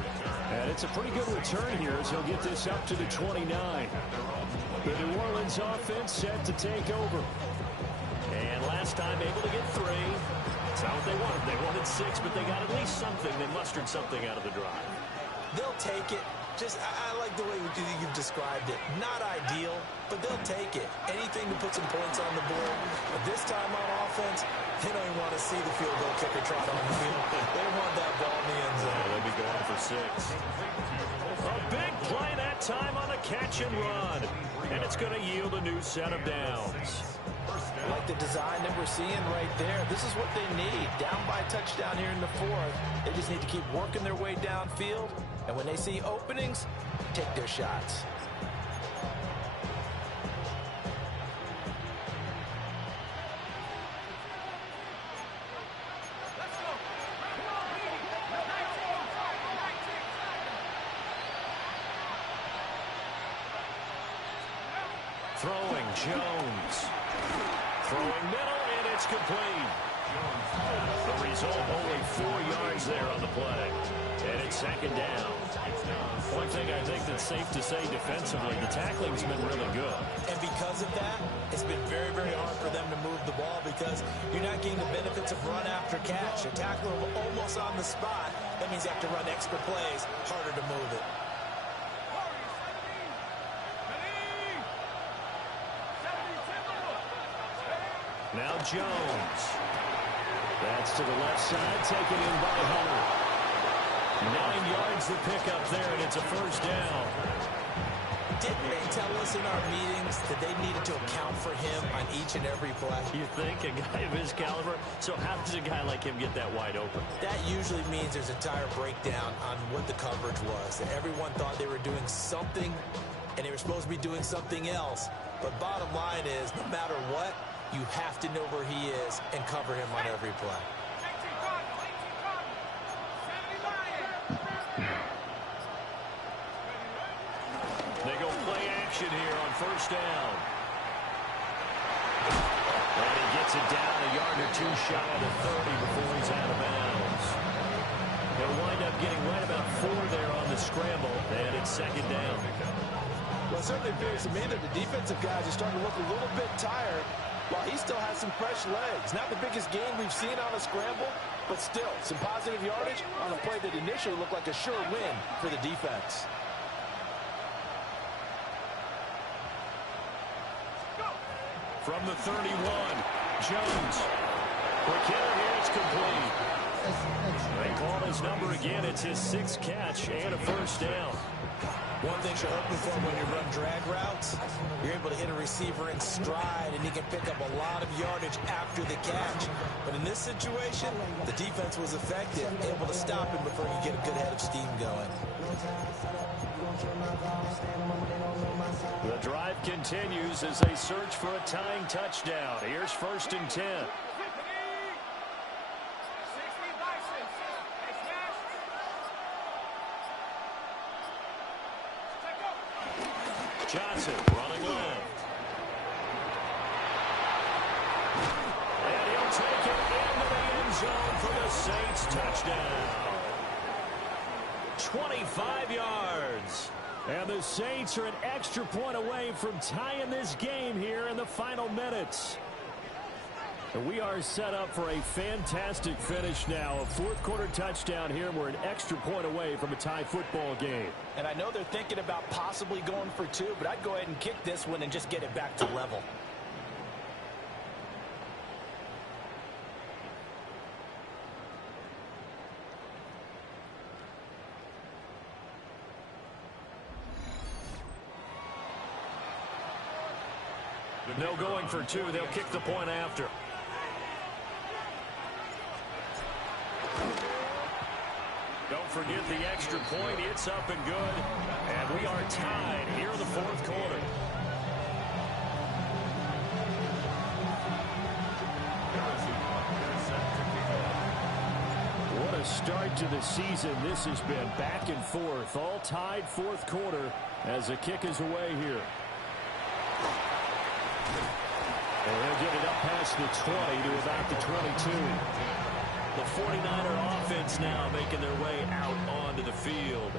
And it's a pretty good return here as he'll get this up to the 29. The New Orleans offense set to take over. And last time able to get 3. That's not what they wanted. They wanted 6, but they got at least something. They mustered something out of the drive. They'll take it. I like the way you've described it. Not ideal, but they'll take it. Anything to put some points on the board. But this time on offense, they don't even want to see the field goal kicker trot on the field. They want that ball in the end zone. Yeah, they'll be going for 6. A big play that time on a catch and run. And it's going to yield a new set of downs. Like the design that we're seeing right there. This is what they need. Down by a touchdown here in the 4th. They just need to keep working their way downfield. And when they see openings, take their shots. Throwing Jones. Throwing middle, and it's complete. The result, only 4 yards there on the play. And it's second down. One thing I think that's safe to say defensively, the tackling's been really good. And because of that, it's been very, very hard for them to move the ball because you're not getting the benefits of run after catch. You're tackling them almost on the spot. That means you have to run extra plays, harder to move it. Now Jones. That's to the left side, taken in by Hunter. 9 yards the pickup there, and it's a first down. Didn't they tell us in our meetings that they needed to account for him on each and every play? You think a guy of his caliber? So how does a guy like him get that wide open? That usually means there's a tire breakdown on what the coverage was. That everyone thought they were doing something, and they were supposed to be doing something else. But bottom line is, no matter what, you have to know where he is and cover him on every play. They go play action here on first down. And he gets it down a yard or two shy of the 30 before he's out of bounds. He'll wind up getting right about 4 there on the scramble, and it's second down. Well, it certainly appears to me that the defensive guys are starting to look a little bit tired while he still has some fresh legs. Not the biggest gain we've seen on a scramble, but still some positive yardage on a play that initially looked like a sure win for the defense. From the 31, Jones. Quick hitter here, it's complete. They call his number again. It's his 6th catch and a first down. One thing you're hoping for when you run drag routes, you're able to hit a receiver in stride, and he can pick up a lot of yardage after the catch. But in this situation, the defense was effective, able to stop him before he could get a good head of steam going. The drive continues as they search for a tying touchdown. Here's 1st and 10. Johnson running left. And he'll take it into the end zone for the Saints touchdown. 25 yards. And the Saints are an extra point away from tying this game here in the final minutes. And we are set up for a fantastic finish now. A 4th quarter touchdown here. We're an extra point away from a tie football game. And I know they're thinking about possibly going for 2, but I'd go ahead and kick this one and just get it back to level. No going for 2. They'll kick the point after. Don't forget the extra point. It's up and good. And we are tied here in the 4th quarter. What a start to the season this has been. Back and forth. All tied 4th quarter as the kick is away here. And they'll get it up past the 20 to about the 22. The 49er offense now making their way out onto the field.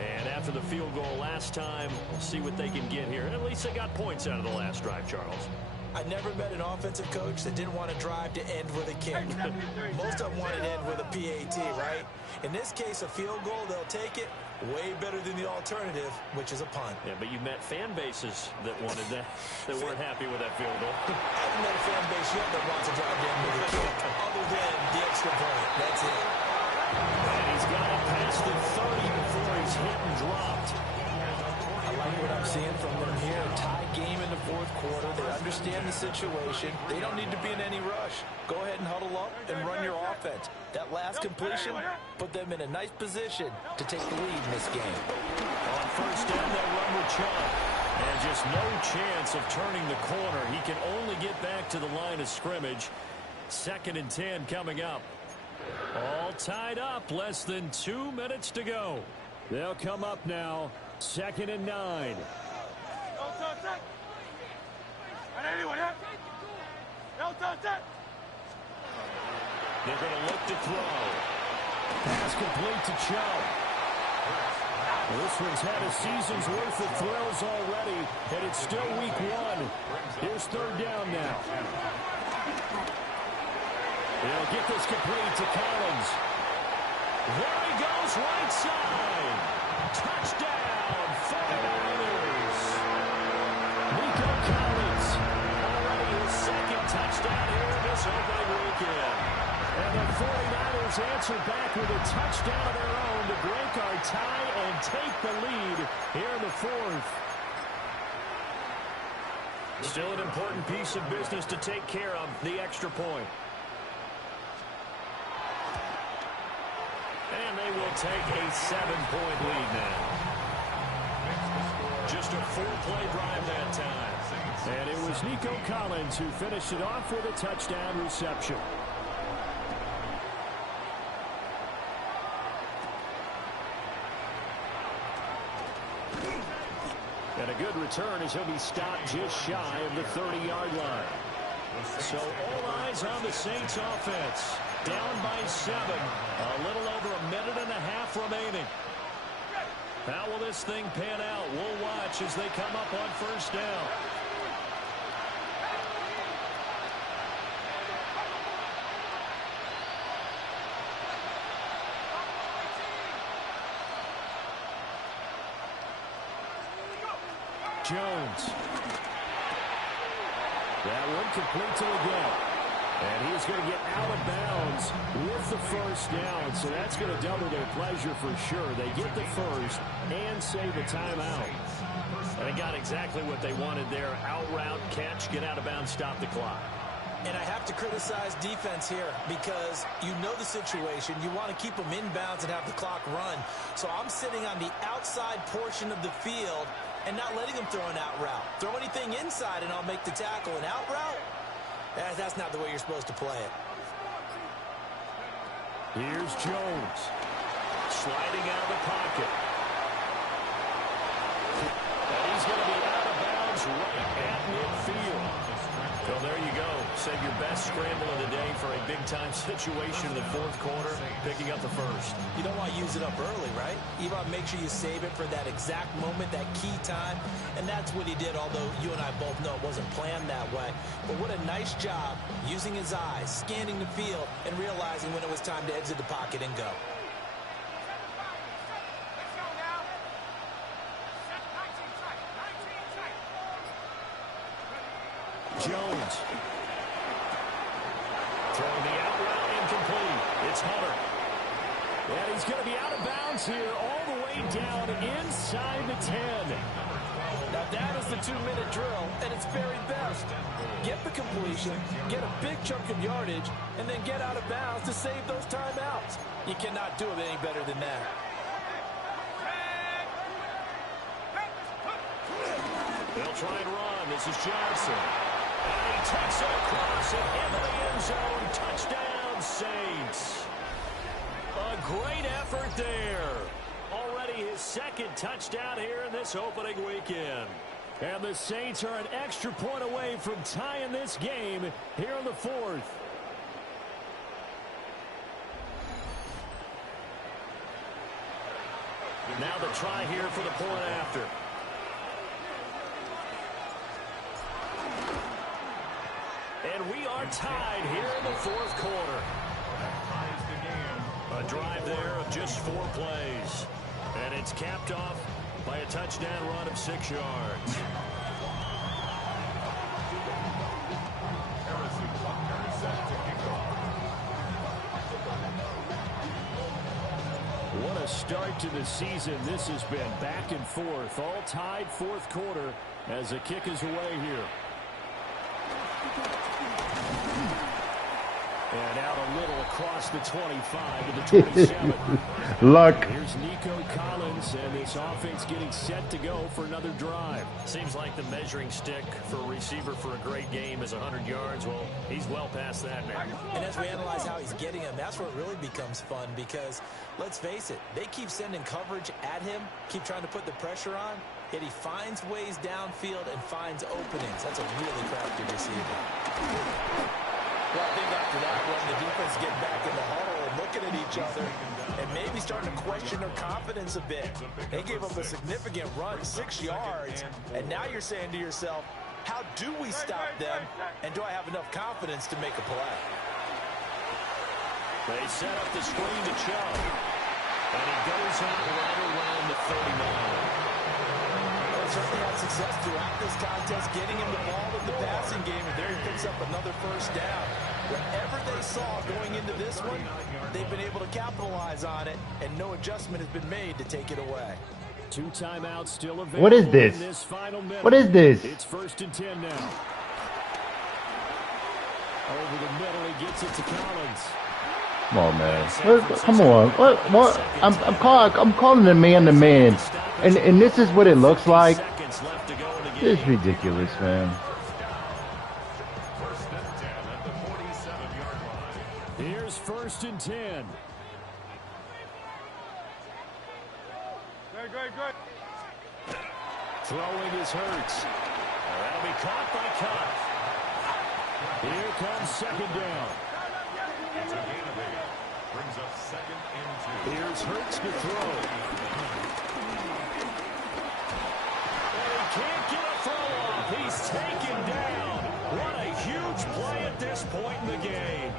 And after the field goal last time, we'll see what they can get here. At least they got points out of the last drive, Charles. I never met an offensive coach that didn't want to drive to end with a kick. Most of them want to end with a PAT, right? In this case, a field goal, they'll take it. Way better than the alternative, which is a punt. Yeah, but you met fan bases that wanted that, that weren't happy with that field goal. I haven't met a fan base yet that wants to drive in with a kick, other than the extra point. That's it. And he's got it past the 30 before he's hit and dropped. I like what I'm seeing from them here. Tie game in the 4th quarter. They understand the situation. They don't need to be in any rush. Go ahead and huddle up and run your offense. That last completion put them in a nice position to take the lead in this game. On first down, they'll run with Chubb. And just no chance of turning the corner. He can only get back to the line of scrimmage. 2nd and 10 coming up. All tied up. Less than 2 minutes to go. They'll come up now. 2nd and 9. They're going to look to throw. Pass complete to Chubb. This one's had a season's worth of throws already, and it's still week 1. Here's 3rd down now. They'll get this complete to Collins. There he goes, right side. Touchdown, 49ers. Nico Collins, already his 2nd touchdown here this opening weekend. And the 49ers answer back with a touchdown of their own to break our tie and take the lead here in the 4th. Still an important piece of business to take care of, the extra point. And they will take a 7-point lead now. Just a 4-play drive that time. And it was Nico Collins who finished it off with a touchdown reception. And a good return as he'll be stopped just shy of the 30-yard line. So all eyes on the Saints offense. Down by 7. A little over a minute and a half remaining. How will this thing pan out? We'll watch as they come up on first down. Jones. That one complete to Leggett. And he's going to get out of bounds with the first down. So that's going to double their pleasure for sure. They get the first and save a timeout. And they got exactly what they wanted there. Out route, catch, get out of bounds, stop the clock. And I have to criticize defense here because you know the situation. You want to keep them inbounds and have the clock run. So I'm sitting on the outside portion of the field and not letting them throw an out route. Throw anything inside and I'll make the tackle. An out route? That's not the way you're supposed to play it. Here's Jones. Sliding out of the pocket. And he's going to be out of bounds right at midfield. So there you go. Save your best scramble of the day for a big-time situation in the fourth quarter, picking up the first. You don't want to use it up early, right? You want to make sure you save it for that exact moment, that key time. And that's what he did, although you and I both know it wasn't planned that way. But what a nice job using his eyes, scanning the field, and realizing when it was time to exit the pocket and go. Jones. Throwing the out route incomplete. It's Hunter. And he's going to be out of bounds here all the way down inside the 10. Now that is the 2-minute drill at its very best. Get the completion, get a big chunk of yardage, and then get out of bounds to save those timeouts. You cannot do it any better than that. They'll try and run. This is Johnson. And he takes it across and into the end zone. Touchdown, Saints. A great effort there. Already his second touchdown here in this opening weekend. And the Saints are an extra point away from tying this game here in the fourth. Now the try here for the point after. And we are tied here in the fourth quarter. A drive there of just 4 plays. And it's capped off by a touchdown run of 6 yards. What a start to the season this has been. Back and forth, all tied fourth quarter as the kick is away here. And out a little across the 25 to the 27. Luck. Here's Nico Collins, and this offense getting set to go for another drive. Seems like the measuring stick for a receiver for a great game is 100 yards. Well, he's well past that now. And as we analyze how he's getting them, that's where it really becomes fun because, let's face it, they keep sending coverage at him, keep trying to put the pressure on, yet he finds ways downfield and finds openings. That's a really crafty receiver. Well, I think after that one, the defense getting back in the huddle and looking at each other and maybe starting to question their confidence a bit. They gave up a significant run, 6 yards, and now you're saying to yourself, how do we stop them, and do I have enough confidence to make a play? They set up the screen to Chubb, and he goes out right around the 39. They certainly had success throughout this contest, getting him the ball in the passing game, and there he picks up another first down. Whatever they saw going into this one, they've been able to capitalize on it, and no adjustment has been made to take it away. 2 timeouts still available. What is this? In this final minute. What is this? It's 1st and 10 now. Over the middle, he gets it to Collins. Come on, man. Come on. What? I'm calling the man to man, and this is what it looks like. It's ridiculous, man. Here's 1st and 10. Throwing is Hurts. That'll be caught by Cup. Here comes second down. It's a gain of 8. Brings up second and 2. Here's Hurts to throw. And he can't get a throw off. He's taken down. What a huge play at this point in the game.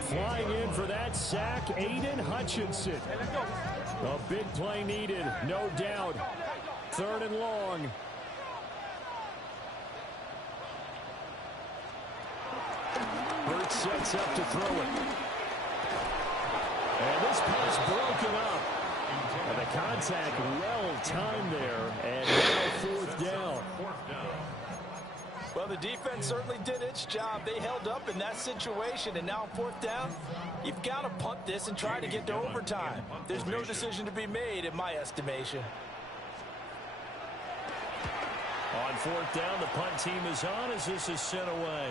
Flying in for that sack, Aiden Hutchinson. A big play needed, no doubt. 3rd and long. Hurts sets up to throw it. And this pass broken up. And the contact well timed there. And now 4th down. Well, the defense certainly did its job. They held up in that situation, and now 4th down, you've got to punt this and try to get to overtime. There's no decision to be made, in my estimation. On 4th down, the punt team is on as this is sent away.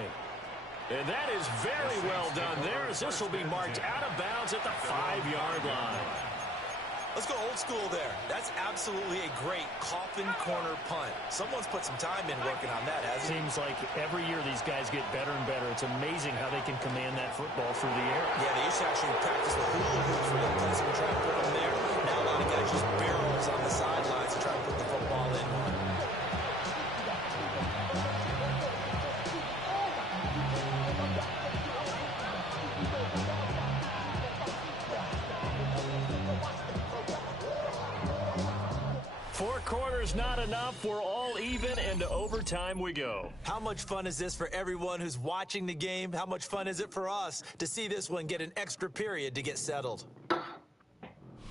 And that is very well done there, as this will be marked out of bounds at the 5-yard line. Let's go old school there. That's absolutely a great coffin corner punt. Someone's put some time in working on that, hasn't it? Seems like every year these guys get better and better. It's amazing how they can command that football through the air. Yeah, they used to actually practice with hula hoops for the place and try to put them there. Now a lot of guys just barrels on the sidelines to try to put the football in. Four quarters not enough. We're all even, and to overtime we go. How much fun is this for everyone who's watching the game? How much fun is it for us to see this one get an extra period to get settled?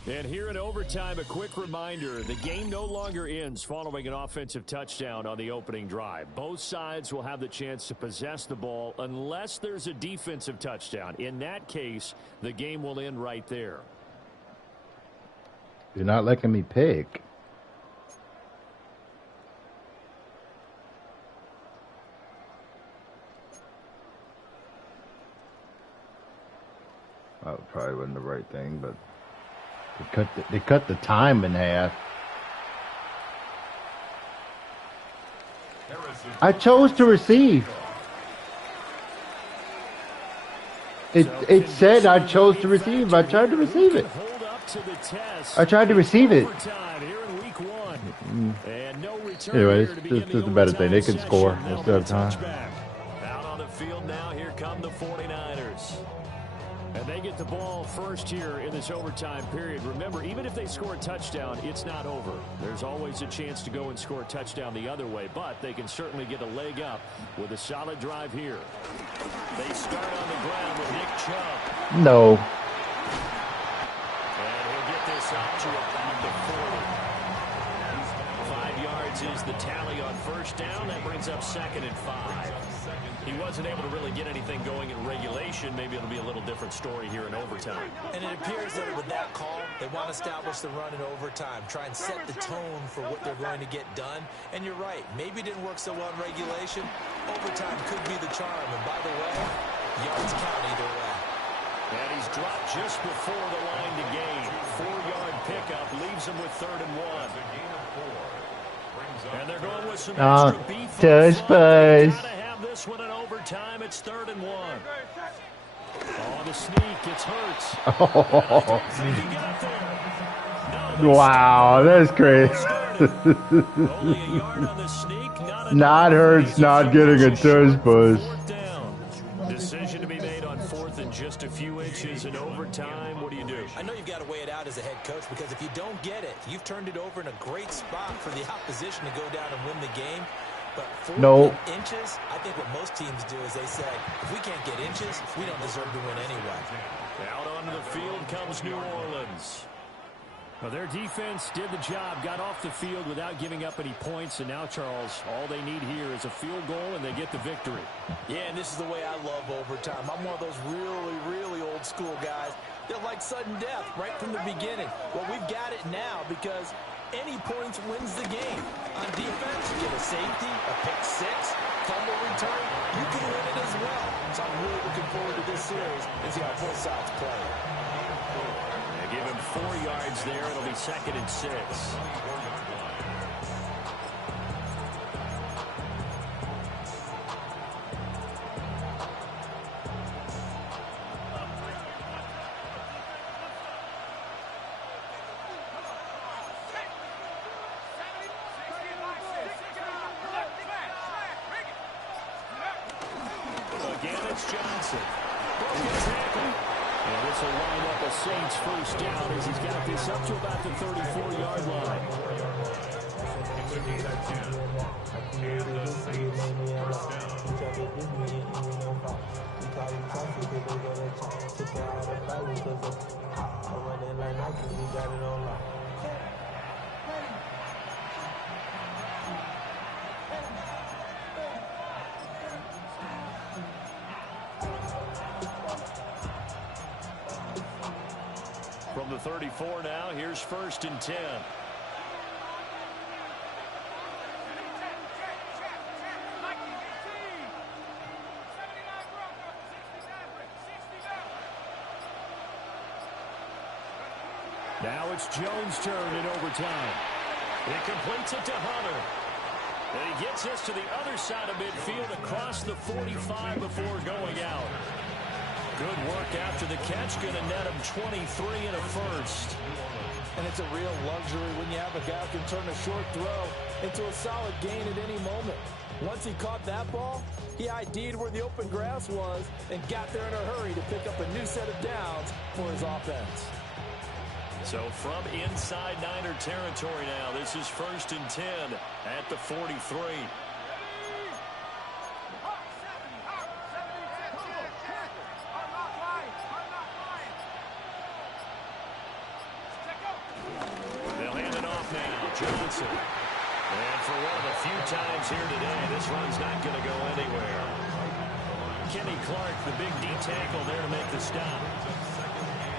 And here in overtime, a quick reminder, the game no longer ends following an offensive touchdown on the opening drive. Both sides will have the chance to possess the ball unless there's a defensive touchdown. In that case, the game will end right there. You're not letting me pick. That probably wasn't the right thing, but they cut the time in half. I chose to receive. It said I chose to receive. I tried to receive it. I tried to receive it. Anyways, this is the better thing. They can score instead of time. Out on the field now, here come the 49ers. And they get the ball first here in this overtime period. Remember, even if they score a touchdown, it's not over. There's always a chance to go and score a touchdown the other way, but they can certainly get a leg up with a solid drive here. They start on the ground with Nick Chubb. No. And he'll get this up to about the 40. 5 yards is the tally on first down. That brings up 2nd and 5. He wasn't able to really get anything going in regulation. Maybe it'll be a little different story here in overtime. And it appears that with that call, they want to establish the run in overtime, try and set the tone for what they're going to get done. And you're right, maybe it didn't work so well in regulation. Overtime could be the charm. And by the way, yards count either way. And he's dropped just before the line to gain. 4-yard pickup leaves him with 3rd and 1. And they're going with some extra beef. Touch buzz. This one in overtime, it's 3rd and 1. Oh, the sneak, it's Hurts. Wow, that's crazy. Only a yard on the sneak, not Hurts not getting a touch buzz. Decision to be made on 4th and just a few inches in overtime. What do you do? I know you've got to weigh it out as a head coach, because if you don't get it, you've turned it over in a great spot for the opposition to go down and win the game. But 4 inches, I think what most teams do is they say, if we can't get inches, we don't deserve to win anyway. Out onto the field comes New Orleans. Well, their defense did the job, got off the field without giving up any points, and now, Charles, all they need here is a field goal, and they get the victory. Yeah, and this is the way I love overtime. I'm one of those really, really old school guys that like sudden death right from the beginning. Well, we've got it now because any points wins the game. On defense, you get a safety, a pick six, fumble return. You can win it as well. So I'm really looking forward to this series and see how both sides play. They give him 4 yards there. It'll be 2nd and 6. it's Johnson. Broken tackle. And this will wind up a Saints first down as he's got this up to about the 34-yard line. It's a gain of 10. And the Saints first down. From the 34 now, here's 1st and 10. Now it's Jones' turn in overtime. He completes it to Hunter. And he gets this to the other side of midfield across the 45 before going out. Good work after the catch. Going to net him 23 and a first. And it's a real luxury when you have a guy who can turn a short throw into a solid gain at any moment. Once he caught that ball, he ID'd where the open grass was and got there in a hurry to pick up a new set of downs for his offense. So from inside Niner territory now, this is 1st and 10 at the 43. They'll hand it off now. Johnson. And for one of the few times here today, this run's not going to go anywhere. Kenny Clark, the big D tackle there to make the stop.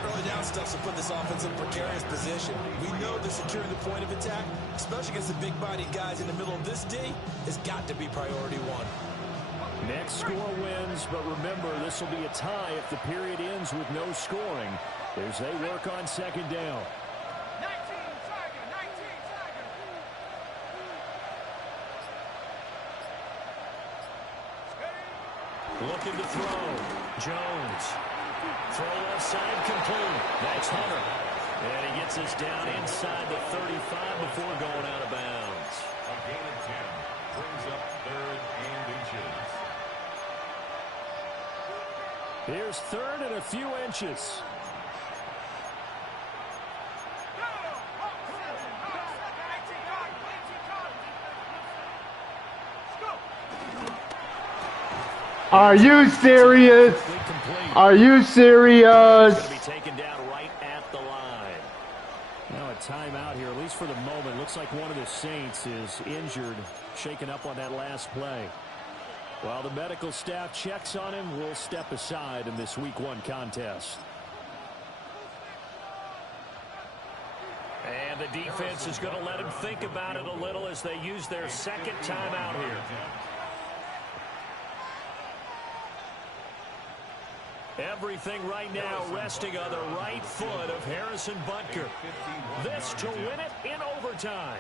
Early down stuff to put this offense in a precarious position. We know that securing the point of attack, especially against the big-bodied guys in the middle of this D, has got to be priority one. Next score wins, but remember, this will be a tie if the period ends with no scoring as they work on 2nd down. Looking to throw. Jones. Throw left side complete. That's Hunter. And he gets this down inside the 35 before going out of bounds. A gain of 10 brings up 3rd and inches. Here's 3rd and a few inches. Are you serious? Are you serious? Going to be taken down right at the line. Now a timeout here, at least for the moment. Looks like one of the Saints is injured, shaken up on that last play. While the medical staff checks on him, we'll step aside in this Week 1 contest. And the defense is going to let him think about it a little as they use their 2nd timeout here. Everything right now resting on the right foot of Harrison Butker. This to win it in overtime.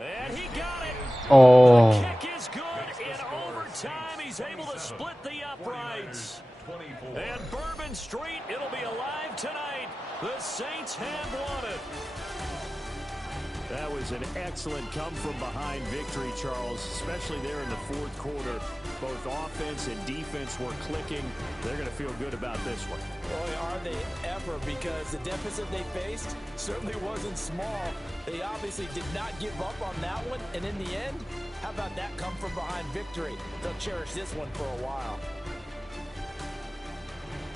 And he got it. Oh. The kick is good in overtime. He's able to split the uprights. And Bourbon Street, it'll be alive tonight. The Saints have won it. That was an excellent come-from-behind victory, Charles, especially there in the 4th quarter. Both offense and defense were clicking. They're going to feel good about this one. Boy, are they ever, because the deficit they faced certainly wasn't small. They obviously did not give up on that one, and in the end, how about that come-from-behind victory? They'll cherish this one for a while.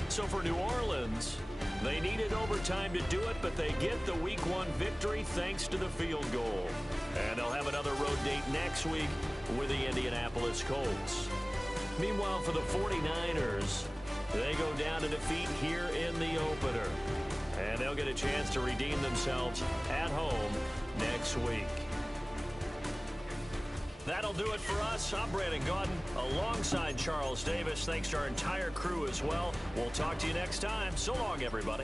So for New Orleans, they needed overtime to do it, but they get the Week 1 victory thanks to the field goal. And they'll have another road date next week with the Indianapolis Colts. Meanwhile, for the 49ers, they go down to defeat here in the opener. And they'll get a chance to redeem themselves at home next week. That'll do it for us. I'm Brandon Gaudin alongside Charles Davis. Thanks to our entire crew as well. We'll talk to you next time. So long, everybody.